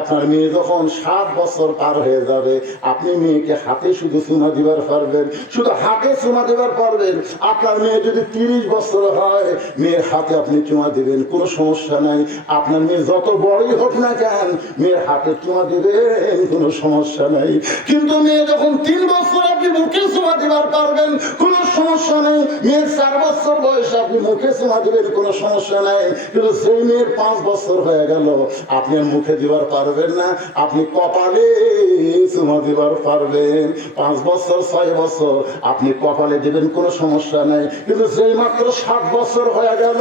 আপনার মেয়ে যখন 7 বছর পার হয়ে যাবে, আপনি মেয়েকে হাতে শুধু চুমা দিবার পারবেন, শুধু হাতে চুমা দিবার পারবেন। আপনার মেয়ে যদি 30 বছর হয়, মেয়ের হাতে আপনি চুমা দিবেন, কোনো সমস্যা নাই। আপনার মেয়ে যত বড়ই হোক না কেন, মেয়ের হাতে চুমা দিবেন, কোনো সমস্যা নাই। কিন্তু মেয়ে যখন 3 বছর, আপনি মুখে চুমা দিবার পারবেন, কোনো সমস্যা নেই। মেয়ের 4 বছর বয়সে আপনি মুখে চুমা দিবেন, কোনো সমস্যা নাই। কিন্তু সেই মেয়ের 5 বছর হয়ে গেল, আপনি মুখে দিবার পারবেন না, আপনি কপালে চুমা দিবার পারবেন। 5 বছর 6 বছর আপনি কপালে দেবেন, কোনো সমস্যা নেই। কিন্তু যেই মাত্র 7 বছর হয়ে গেল,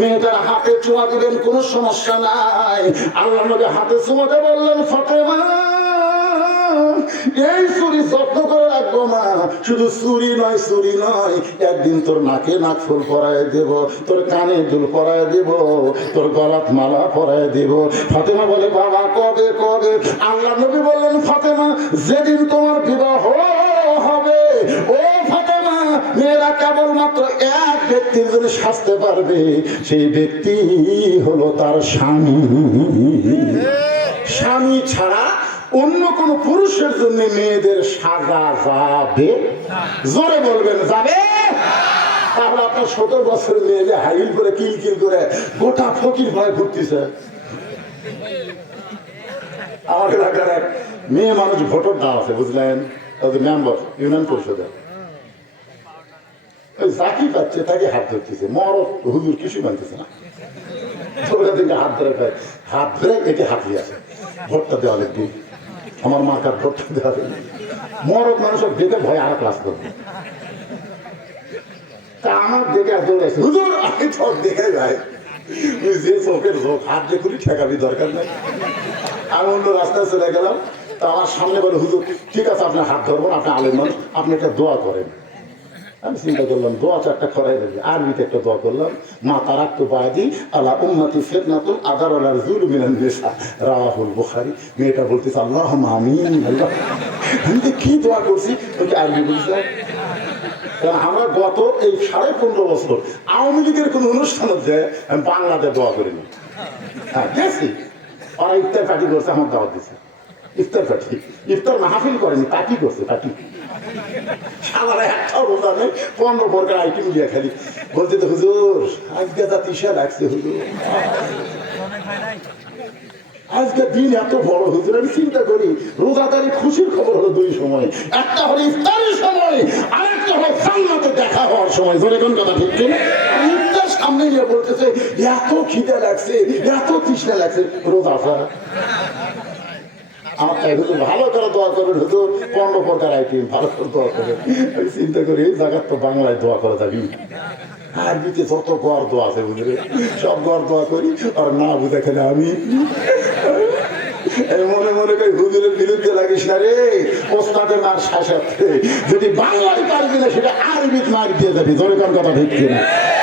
মেয়েটার হাতে চুমা দিবেন, কোনো সমস্যা নাই। আল্লাহ নবী হাতে চুমা দিয়ে বললেন, ফাতেমা এই চুরি যত্ন করে রাখবো মা। শুধু চুরি নয়, একদিন তোর নাকে নাক ফুল পরায় দেব, তোর কানে দুল পরায় দেব, তোর গলাত মালা পরায় দেব। ফাতেমা বলে, বাবা কবে কবে? আল্লাহ নবী বললেন, ফাতেমা যেদিন তোমার বিবাহ হবে, ও ফাতেমা, মেয়েরা কেবলমাত্র এক ব্যক্তির জন্য সাজতে পারবে, সেই ব্যক্তি হলো তার স্বামী। স্বামী ছাড়া অন্য কোন পুরুষের জন্য মেয়েদের সাজা যাবে? জোরে বলবেন, যাবে? তাহলে আপনার 17 বছর মেয়ে যে হাইল করে কিলকিল করে গোটা ফকির ভয় ঘুরতেছে। আমার এলাকার এক মেয়ে মানুষ ভোটার দাম আছে, বুঝলেন, মেম্বার ইউনিয়ন পরিষদের, চাকরি পাচ্ছে, তাকে হাত ধরতেছে। মরদ হুজুর কিছু মানতেছে না, হাত ধরে পায়, হাত ধরে এটি হাত দিয়ে আছে, ভোটটা দেওয়া অনেকদিন, আমার মাকার ভোটটা দেওয়া দেবে। মরদ মানুষের দেখে ভয় আর ক্লাস করবে। তা আমার দেখে দৌড়াইছে, হুজুর আমি চোখ দেখে যাই, যে চোখের চোখ হাত দিয়ে খুলি ঠেকাবি, দরকার নেই। আমি অন্য রাস্তায় চলে গেলাম, তা আমার সামনে বলে, হুজুর ঠিক আছে আপনার হাত ধরবো না, আপনি আলেম মানুষ, আপনি একটা দোয়া করেন। আমি চিন্তা করলাম, দোয়া চারটা খরাই দেবে, আরবিতে একটা দোয়া করলাম, মা তারাক্তু বাদি আলা উম্মতি ফিতনাতুন আদারাল যুলমিনান নিসা, রাওয়াহুল বুখারী। মেয়েটা বলতেছে, আল্লাহুম্মা আমিন। আল্লাহ, আমি কি দোয়া করছি, ওকে আরবি বলছে। কারণ আমরা গত এই 15.5 বছর আওয়ামী লীগের কোন অনুষ্ঠান হচ্ছে আমি বাংলাতে দোয়া করিনি। হ্যাঁ গেছি, ওরা ইফতার পার্টি করছে, আমার দাওয়াত দিচ্ছে, ইফতার পার্টি, ইফতার মাহফিল করেনি, পার্টি করছে, পার্টি। সারা একটাও রোজা নেই, 15 প্রকার আইটেম দিয়ে খালি বলতে, তো হুজুর আজকে তা তিসা রাখছে, হুজুর আজকে দিন এত বড়, হুজুর আমি চিন্তা করি রোজাদারি খুশির খবর হলো 2 সময়, একটা হলো ইফতারের সময়, আরেকটা হলো জান্নাতে দেখা হওয়ার সময়। জোরে কোন কথা ঠিক কিনা? ইফতার সামনে নিয়ে বলতেছে, এত খিদে লাগছে, এত তৃষ্ণা লাগছে, রোজা ছাড়া। আমার তাই হুজুর ভালো করে দোয়া করবেন, হুজুর 15 প্রকার আইটেম ভালো করে দোয়া করবেন। আমি চিন্তা করি এই জায়গার তো বাংলায় দোয়া করা যাবি, আর দিতে যত গড় দোয়া আছে বুঝলে, সব গড় দোয়া করি, আর না বুঝে খেলে আমি মনে মনে করি হুজুরের বিরুদ্ধে লাগিস না রে, ওস্তাদের মার শাসাতে যদি বাংলায় পারবি না, সেটা আরবিত মার দিয়ে যাবি। জোরে কোন কথা ঠিক কিনা?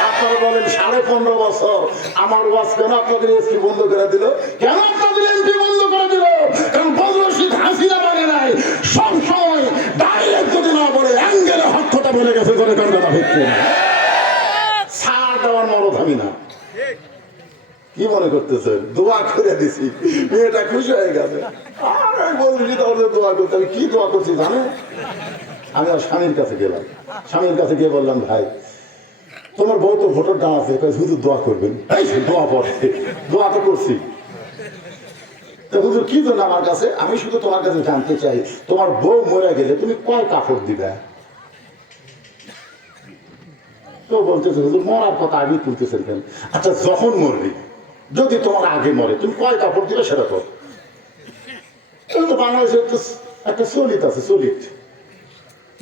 আপনারা বলেন 15.5 বছর আমার ওয়াজ কেন আপনাদের এসপি বন্ধ করে দিল? কেন আপনাদের এমপি বন্ধ করে দিল? কারণ বদরশিদ হাসিনা বলে নাই, সবসময় ডাইরেক্ট যদি না বলে অ্যাঙ্গেলে হত্যটা বলে গেছে। জোরে কোন কথা ঠিক কিনা? ছাড় দেওয়ার মরদ আমি না। কি মনে করতেছেন? দোয়া করে দিছি, মেয়েটা খুশি হয়ে গেছে। আর বলছি তাহলে দোয়া করতে, আমি কি দোয়া করছি জানো? আমি আর স্বামীর কাছে গেলাম, স্বামীর কাছে গিয়ে বললাম, ভাই তোমার বউ তো ভোটার দাম আছে, শুধু দোয়া করবেন। দোয়া পড়ে, দোয়া তো করছি। হুজুর কি জন্য আমার কাছে? আমি শুধু তোমার কাছে জানতে চাই, তোমার বউ মরে গেলে তুমি কয় কাপড় দিবে? তো বলতেছে, হুজুর মরার কথা আগে তুলতেছেন কেন? আচ্ছা যখন মরবি, যদি তোমার আগে মরে, তুমি কয় কাপড় দিবে সেটা তো। বাংলাদেশে একটা চলিত আছে, চলিত,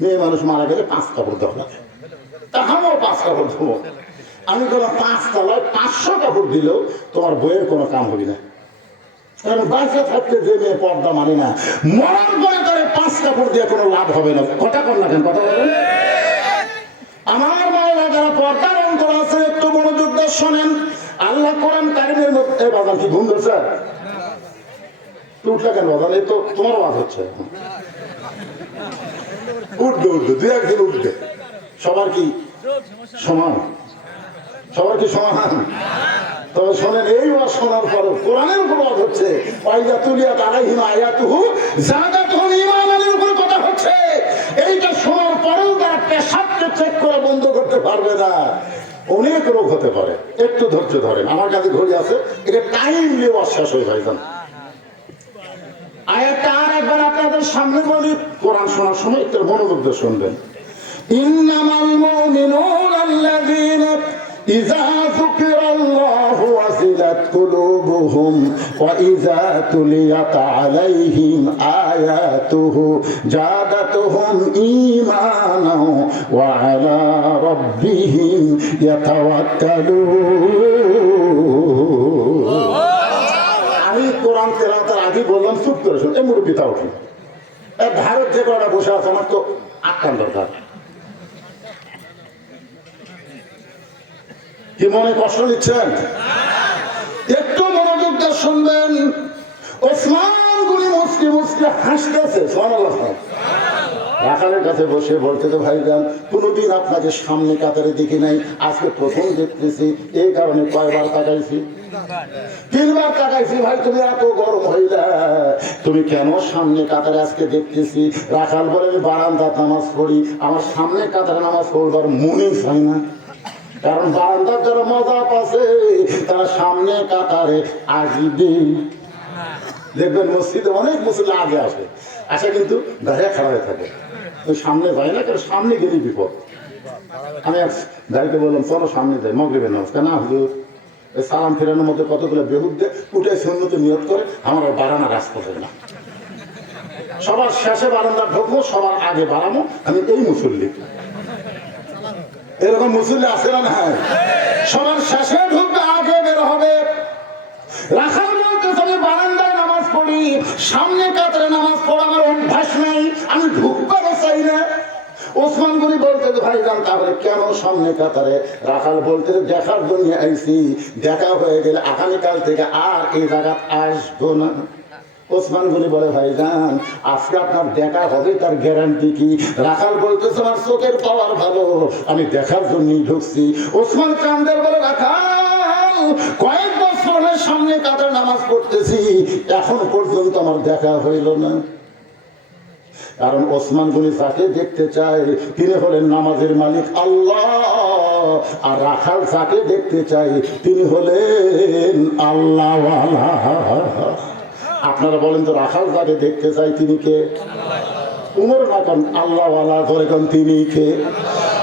মেয়ে মানুষ মারা গেলে 5 কাপড় দেওয়া লাগে, তা আমিও 5 কাপড় দেবো। আমি বললাম 5 তলায় 500 কাপড় দিলেও তোমার বইয়ের কোনো কাম হবে না। কারণ বাঁচে থাকতে যে মেয়ে পর্দা মানে না, মরার পরে তারে 5 কাপড় দিয়ে কোনো লাভ হবে না। কথা কর না কেন? কথা বলেন। আমার মায়েরা যারা পর্দার অন্তর আছে, একটু মনোযোগ দিয়ে শোনেন। আল্লাহ কোরআন কারিমের মধ্যে, বাজার কি ঘুম ধরছে? উঠলে কেন বাজার? এই তো তোমার আওয়াজ হচ্ছে, উঠবে উঠবে, 2-1 উঠবে। সবার কি সমান? সবার কি সমান? তবে শোনেন, এই ওয়াজ শোনার পরও কোরআনের উপর ওয়াজ হচ্ছে, ওয়াইদা তুলিয়াত আলাইহিম আয়াতুহু যাদাতুহুম ঈমানের উপর কথা হচ্ছে। এইটা শোনার পরেও তারা পেশাবকে চেক করে বন্ধ করতে পারবে না। অনেক রোগ হতে পারে, একটু ধৈর্য ধরেন। আমার কাছে ঘড়ি আছে, এটা টাইমলি ওয়াজ শেষ হয়ে যায়। আয়াতটা আর একবার আপনাদের সামনে বলি, কোরআন শোনার সময় একটু মনোযোগ দিয়ে শুনবেন। ইন্নামাল মুমিনুনা আল্লাযীনা ইযা যুকিরাল্লাহু ওয়াজিলাত قلوبهم وإذا تليت عليهم آياته زادتهم إيمانا وعلى ربهم يتوكلون আমি কোরআন তেলাওয়াতের আগে বললাম চুপ করে শুন এই মুরব্বি তাও কি ভারত যে কটা বসে আছে আমার তো আটকান দরকার কি মনে কষ্ট নিচ্ছেন একটু মনোযোগ দিয়ে শুনবেন ওসমান গনি মুসকি মুসকি হাসতেছে সুবহানাল্লাহ রাখালের কাছে বসে বলতে তো ভাইজান কোনোদিন আপনাকে সামনে কাতারে দেখি নাই আজকে প্রথম দেখতেছি এই কারণে কয়বার তাকাইছি 3 বার তাকাইছি ভাই তুমি এত গরম হইলা তুমি কেন সামনে কাতারে আজকে দেখতেছি রাখাল বলে আমি বারান্দার নামাজ পড়ি আমার সামনে কাতারে নামাজ পড়বার মনেই চাই না কারণ বারান্দার যারা মজা পাচ্ছে তারা সামনে কাতারে আসবে দেখবেন মসজিদে অনেক মুসল্লি আগে আসে আসে কিন্তু দাঁড়িয়ে খাড়া হয়ে থাকে সামনে যায় না কারণ সামনে গেলেই বিপদ আমি এক দাঁড়িয়ে বললাম চলো সামনে যাই মগরিবের নামাজ কেন হুজুর সালাম ফেরানোর মধ্যে কতগুলো বেহুদ দিয়ে উঠে সুন্নত নিয়ত করে আমার বাড়ানো রাস্তা হয় না সবার শেষে বারান্দা ঢুকবো সবার আগে বাড়াবো আমি এই মুসল্লি এরকম মুসল্লি আছে না হ্যাঁ সবার শেষে ঢুকবে আগে বের হবে রাখার মধ্যে আমি বারান্দায় নামাজ পড়ি সামনে কাতারে নামাজ পড়া আমার অভ্যাস নাই আমি ঢুকবারও চাই না ওসমান গনি বলতে ভাইজান তাহলে কেন সামনে কাতারে রাখাল বলতে দেখার জন্য আইছি দেখা হয়ে গেলে আগামীকাল থেকে আর এই জায়গা আসবো না ওসমান গনি বলে ভাইজান আজকে আপনার দেখা হবে তার গ্যারান্টি কি রাখাল বলতেছে আমার চোখের পাওয়ার ভালো আমি দেখার জন্যই ঢুকছি ওসমান কান্দের বলে রাখাল কয়েক বছর সামনে কাতারে নামাজ পড়তেছি এখন পর্যন্ত আমার দেখা হইল না কারণ ওসমান গনি যাকে দেখতে চায় তিনি হলেন নামাজের মালিক আল্লাহ আর রাখাল যাকে দেখতে চায় তিনি হলেন আল্লাহওয়ালা আপনারা বলেন তো রাখাল যাকে দেখতে চাই তিনি কে উমর না কোন আল্লাহওয়ালা ধরে কোন তিনি কে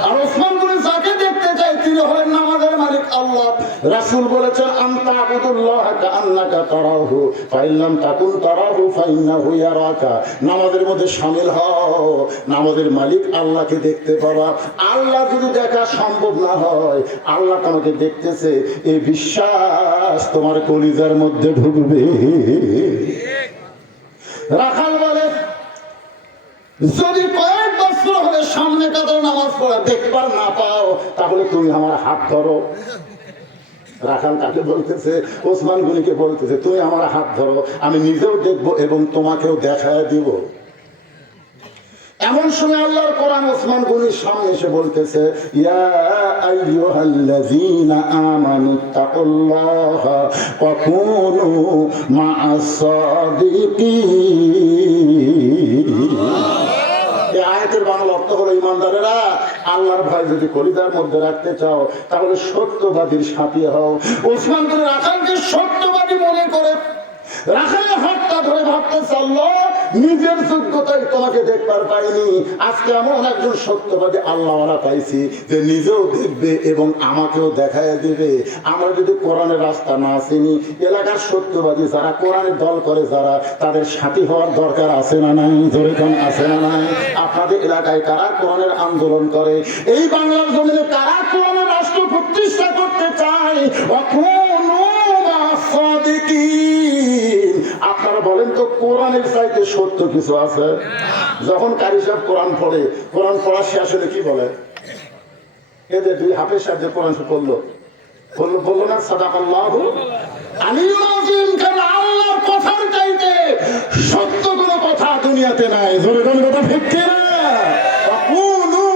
আর ওসমান গনি যাকে দেখতে চায় তিনি হলেন নামাজের মালিক আল্লাহ রাসূল বলেছেন আনতা আবুদুল্লাহ কাআন্নাকা তারাহু ফাইল্লাম তাকুন তারাহু ফাইন্নাহু ইয়ারাকা নামাজের মধ্যে শামিল হও নামাজের মালিক আল্লাহকে দেখতে পাবা আল্লাহ যদি দেখা সম্ভব না হয় আল্লাহ তোমাকে দেখতেছে এই বিশ্বাস তোমার কলিজার মধ্যে ঢুকবে রাখাল বলে যদি কয়েক বছর হলে সামনে কাতারে নামাজ পড়া দেখবার না পাও তাহলে তুমি আমার হাত ধরো রাখাল তাকে বলতেছে ওসমান গনিকে বলতেছে তুমি আমার হাত ধরো আমি নিজেও দেখবো এবং তোমাকেও দেখায় দিব এমন সময় আল্লাহর কোরআন ওসমান গনির সামনে এসে বলতেছে ইয়া আইয়ুহাল্লাযীনা আমানুত্তাকুল্লাহা ওয়া কুনু মা'আস সাদিকিন এই আয়াতের বাংলা অর্থ হলো ইমানদারেরা আল্লাহর ভয় যদি কলিজার মধ্যে রাখতে চাও তাহলে সত্যবাদীর সাথী হও ওসমান গনি রাখালকে সত্যবাদী মনে করে রাখালের হাতটা ধরে ভাবতেছে আল্লাহ নিজের যোগ্যতায় তোমাকে দেখবার পাইনি আজকে এমন একজন সত্যবাদী আল্লাহওয়ালা পাইছি যে নিজেও দেখবে এবং আমাকেও দেখায় দেবে আমরা যদি কোরআনের রাস্তা না চিনি এলাকার সত্যবাদী যারা কোরআনের দল করে যারা তাদের সাথী হওয়ার দরকার আছে না নাই ধরে কোন আছে না নাই আপনাদের এলাকায় কারা কোরআনের আন্দোলন করে এই বাংলার জমিনে কারা কোরআনের রাষ্ট্র প্রতিষ্ঠা করতে চায় আপনারা বলেন তো কোরআনের চাইতে সত্য কিছু আছে যখন কারি সাহেব কোরআন পড়ে কোরআন পড়া শেষ হলে কি বলে এদের দুই হাফেজ সাহেব যে কোরআন পড়লো বললো না সাদাকাল্লাহু আলিয়্যুল আযীম কারণ আল্লাহর কথার চাইতে সত্য কোনো কথা দুনিয়াতে নাই ধরে কোন কথা ঠিক না ওয়াকুনু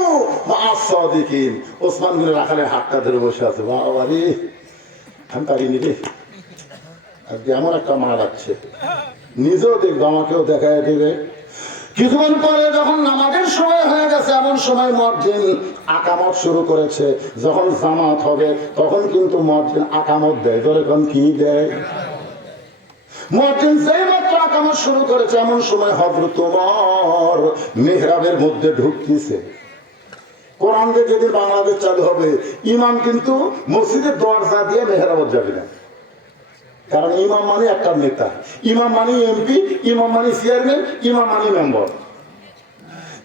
মা'আস সাদিকিন ওসমান গনি রাখালের হাতটা ধরে বসে আছে বাবা রে আমি পারিনি রে এমন একটা মা লাগছে নিজেও দেখবো আমাকেও দেখায় দিবে কিছুক্ষণ পরে যখন নামাজের সময় হয়ে গেছে এমন সময় মুয়াজ্জিন আকামত শুরু করেছে যখন জামাত হবে তখন কিন্তু মুয়াজ্জিন আকামত দেয় যখন কি দেয় মুয়াজ্জিন যেই মাত্র আকামত শুরু করেছে এমন সময় হযরত ওমর মিহরাবের মধ্যে ঢুকতেছে কোরআন দিয়ে যেদিন বাংলাদেশ চালু হবে ইমাম কিন্তু মসজিদের দরজা দিয়ে মেহরাবত যাবে না কারণ ইমাম মানে একটা নেতা, ইমাম মানে এমপি, ইমাম মানে চেয়ারম্যান, ইমাম মানে মেম্বার।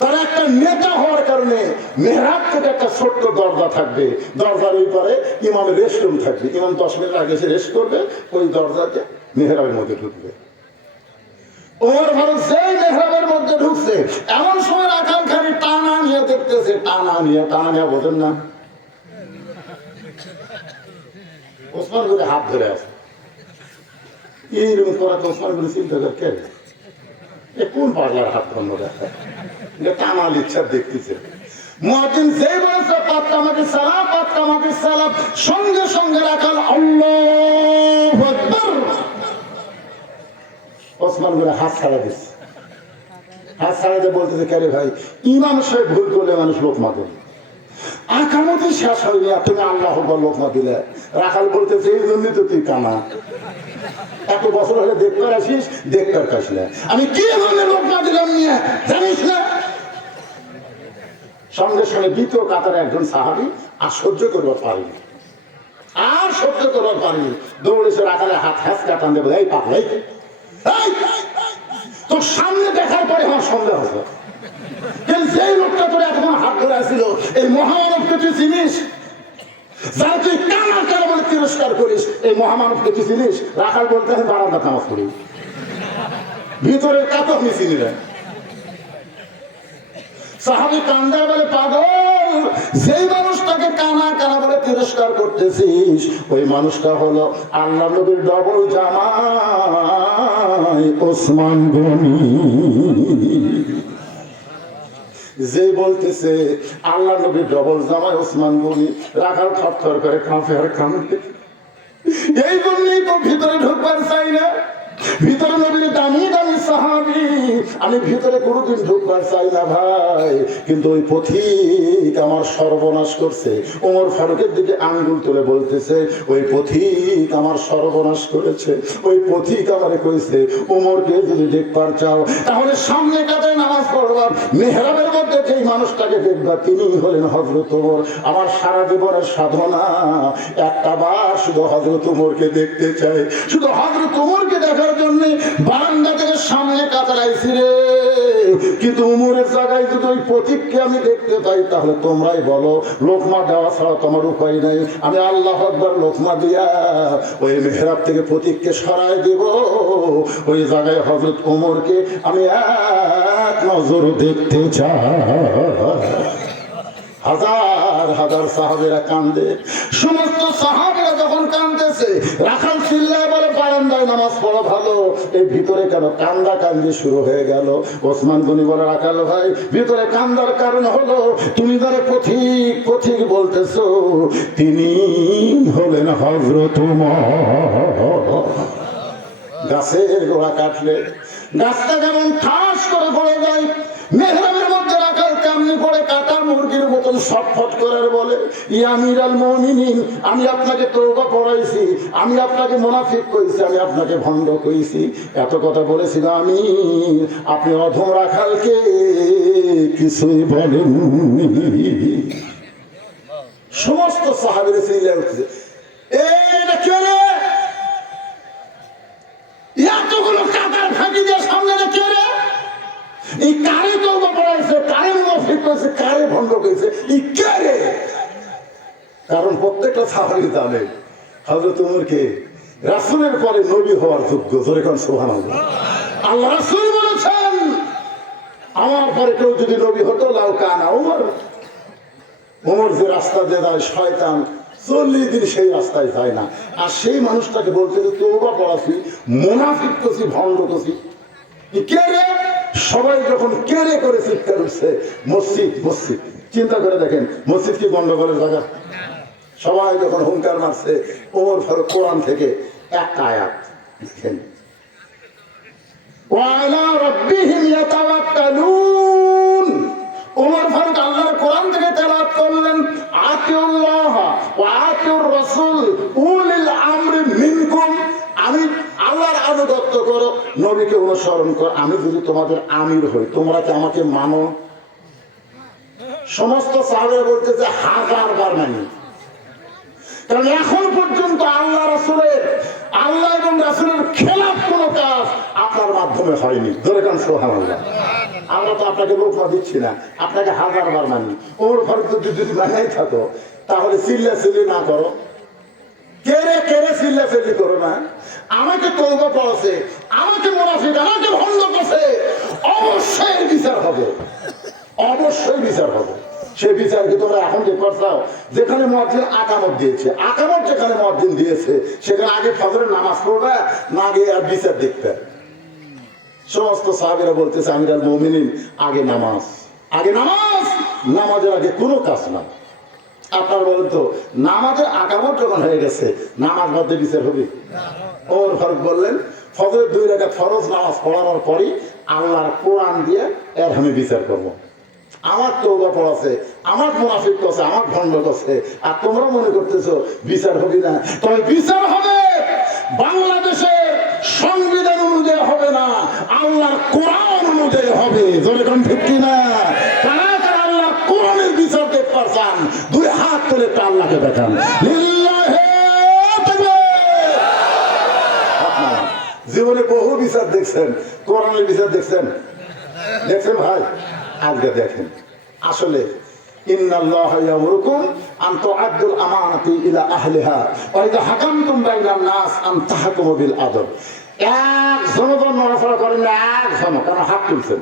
তার একটা নেতা হওয়ার কারণে মেহরাব থেকে একটা ছোট্ট দরজা থাকবে, দরজার ওই পারে ইমামের রেস্ট রুম থাকবে। ইমাম 10 মিনিট আগে এসে রেস্ট করবে, ওই দরজাতে মেহরাবের মধ্যে ঢুকবে। ওমর ফারুক সেই মেহরাবের মধ্যে ঢুকছে, এমন সময় রাখাল খালি টানা নিয়ে দেখতেছে, টানা নিয়ে বোঝেন না, ওসমান করে হাত ধরে আছে। এইরকম করা তো ওসমান করে চিন্তা করে কে কোন পাগলার হাত বন্ধ দেখা টানাল ইচ্ছা দেখতেছে। মুয়াজ্জিন যেই বলেছে পাতকামাতি সালাম, পাতকামাতি সালাম, সঙ্গে সঙ্গে রাখাল আল্লাহু আকবার, ওসমান করে হাত ছাড়া দিচ্ছে। হাত ছাড়া দিয়ে বলতেছে কে রে ভাই, ইমাম সাহেব ভুল করলে মানুষ লোকমা দেয়, আকামতি শেষ হয়নি আর তুমি আল্লাহ আকবার লোকমা দিলে। রাখাল বলতেছে এই জন্যই তো তুই কানা, এত বছর হলে দেখতে আসিস, দেখতে পাস না, আমি কি ধরনের লোকমা দিলাম নিয়ে জানিস না। সঙ্গে সঙ্গে দ্বিতীয় কাতারে একজন সাহাবী আর সহ্য করবার পারেনি, দৌড়েছে রাখালে হাত হ্যাঁচ কাটান দেবো, এই পাগলাই তোর সামনে দেখার পরে আমার সন্দেহ হতো, যেই লোকটা তোর এতক্ষণ হাত ধরে আসছিল এই মহামানবকে তুই চিনিস, যারা তুই কানা কানা বলে তিরস্কার করিস, এই মহামানবকে তুই চিনিস। রাখাল বলতে আমি বারান্দা নামাজ পড়ি, ভিতরের কাতো আমি চিনি না। সাহাবী কান্দা বলে পাগল, যেই মানুষটাকে কানা কানা বলে তিরস্কার করতেছিস ওই মানুষটা হলো আল্লাহ নবীর ডবল জামাই ওসমান গনি। যে বলতেছে আল্লাহ নবীর ডবল জামাই ওসমান গনি, রাখাল থরথর করে কাঁপে আর কাঁদে। এই জন্যই তো ভিতরে ঢুকবার চাই না, ভিতরে নবীর দামি দামি সাহাবী, আমি ভিতরে কোনোদিন ঢুকবার চাই না ভাই, কিন্তু ওই পথিক আমার সর্বনাশ করছে। ওমর ফারুকের দিকে আঙ্গুল তুলে বলতেছে ওই পথিক আমার সর্বনাশ করেছে, ওই পথিক আমারে কইছে ওমরকে যদি দেখবার চাও তাহলে সামনে কাতারে নামাজ পড়বা, মেহরাবের মধ্যে যেই মানুষটাকে দেখবা তিনি হলেন হযরত ওমর। আমার সারা জীবনের সাধনা একটা বার শুধু হযরত ওমরকে দেখতে চাই, শুধু হযরত ওমরকে দেখার জন্য বারান্দা থেকে সামনে কাতারাইছি রে। কিন্তু উমরের জায়গায় যদি ওই পথিককে আমি দেখতে পাই তাহলে তোমরাই বলো লোকমা দেওয়া ছাড়া তোমার উপায় নাই। আমি আল্লাহু আকবার লোকমা দিয়া ওই মেহরাব থেকে পথিককে সরাই দেব, ওই জায়গায় হযরত ওমরকে আমি এক নজর দেখতে চাই। হাজার হাজার সাহাবীরা কান্দে, সমস্ত সাহাবীরা যখন কান্দতেছে রাখাল চিল্লায় বলে বারান্দায় নামাজ পড়া ভালো, এই ভিতরে কেন কান্দা কান্দি শুরু হয়ে গেল। ওসমান গনি বলে রাখাল ভাই ভিতরে কান্দার কারণ হলো তুমি যারা পথিক পথিক বলতেছো তিনি হলেন হযরত ওমর। গাছের গোড়া কাটলে গাছটা যেমন ঠাস করে পড়ে যায়, মেহরাবের মধ্যে রাখাল কেমনি পড়ে কাটা মুরগির মতন ছটফট করে বলে ইয়া আমিরাল মুমিনিন, আমি আপনাকে তওবা পড়াইছি, আমি আপনাকে মুনাফিক কইছি, আমি আপনাকে ভণ্ড কইছি, এত কথা বলেছিল আমি, আপনি অধম রাখালকে কিছুই বলেননি। সমস্ত সাহাবীরা চিল্লায় উঠছে এটা কে রে, এতগুলো কাতার ফাঁকি দিয়ে সামনে কে রে, এই কারে তওবা পড়াইছে, কারে মুনাফিক কইছে, কারে ভণ্ড কইছে, এই কে রে? কারণ প্রত্যেকটা সাহাবী জানে হযরত ওমরকে রাসূলের পরে নবী হওয়ার যোগ্য। জোরে কোন সুবহানাল্লাহ। আল্লাহ রাসূল বলেছেন আমার পরে কেউ যদি নবী হতো লাউ কানা ওমর, ওমর যে রাস্তা দিয়ে যায় শয়তান 40 দিন সেই রাস্তায় যায় না। আর সেই মানুষটাকে বলতে যে তওবা পড়াছি, মুনাফিক কইছি, ভণ্ড কইছি, কে রে? সবাই যখন কে রে করে চিৎকার উঠছে, মসজিদ মসজিদ চিন্তা করে দেখেন মসজিদ কি গন্ডগোলের জায়গা? সবাই যখন হুঙ্কার মারছে ওমর ফারুক কোরআন থেকে একটা আয়াত লিখেন ওয়ালা রাব্বিহিম ইয়াতাওয়াক্কালুন। ওমর ফারুক আল্লাহর কোরআন থেকে তেলাওয়াত করলেন আতিউল্লাহ ওয়া আতিউর রাসূল উলিল আমরি মিনকুম। আমি আল্লাহর আনুগত্য করো, নবীকে অনুসরণ করো, আমি যদি তোমাদের আমির হই তোমরা কি আমাকে মানো? সমস্ত সাহাবীরা বলতেছে 1000 বার মানি, কারণ এখন পর্যন্ত আল্লাহ রাসূলের আল্লাহ এবং রাসূলের খেলাফ কোনো কাজ আপনার মাধ্যমে হয়নি। ধরে কান সুবহানাল্লাহ। আমরা তো আপনাকে লোকমা দিচ্ছি না, আপনাকে হাজারবার মানি। ওর ঘরে যদি মানাই থাকো তাহলে চিল্লাচিল্লি না করো, কেড়ে কেড়ে চিল্লাচিল্লি করো না। আমাকে তওবা পড়াছে, আমাকে মুনাফিক, আমাকে ভণ্ড করছে, অবশ্যই বিচার হবে, অবশ্যই বিচার হবে। সেই বিচার কি তোমরা এখন দেখতে চাও? যেখানে মুয়াজ্জিন আকামত দিয়েছে, আকামত যেখানে মুয়াজ্জিন দিয়েছে সেখানে আগে ফজরের নামাজ পড়বে, না গিয়ে আর বিচার দেখতে। সমস্ত সাহাবীরা বলতেছে আমিরুল মুমিনিন আগে নামাজ, আগে নামাজ, নামাজের আগে কোনো কাজ না। আপনারা বলেন তো, নামাজের আকামত যখন হয়ে গেছে নামাজ মধ্যে বিচার হবে? ওমর ফারুক বললেন ফজরের 2 রাকাত ফরজ নামাজ পড়ানোর পরই আল্লাহর কোরআন দিয়ে এর আমি বিচার করবো। আমার তওবা পড়াছে, আমার মুনাফিক করছে, আমার ভণ্ড করছে, আর তোমরা মনে করতেছো বিচার হবে না। তবে বিচার হবে, বাংলাদেশের সংবিধান অনুযায়ী হবে না, আল্লাহর কোরআন অনুযায়ী হবে। জোরে কোন ঠিক কিনা? কারা কারা আল্লাহর কোরআনের বিচার দেখতে পারছেন? 2 হাত তুলে আল্লাহকে দেখান। লিল্লাহি তাকবীর। আপনারা জীবনে বহু বিচার দেখছেন, কোরআনের বিচার দেখছেন? দেখছেন ভাই? আজকে দেখেন। আসলে ইন্নাল্লাহা ইয়ামুরুকুম আন তুআদ্দুল আমানাতি ইলা আহলিহা ওয়া ইযা হাকামতুম বাইনান নাস আন তাহকুমু বিল আদল। এক জনগণ নড়াচড়া করেন না, এক জন, কারণ হাত তুলছেন।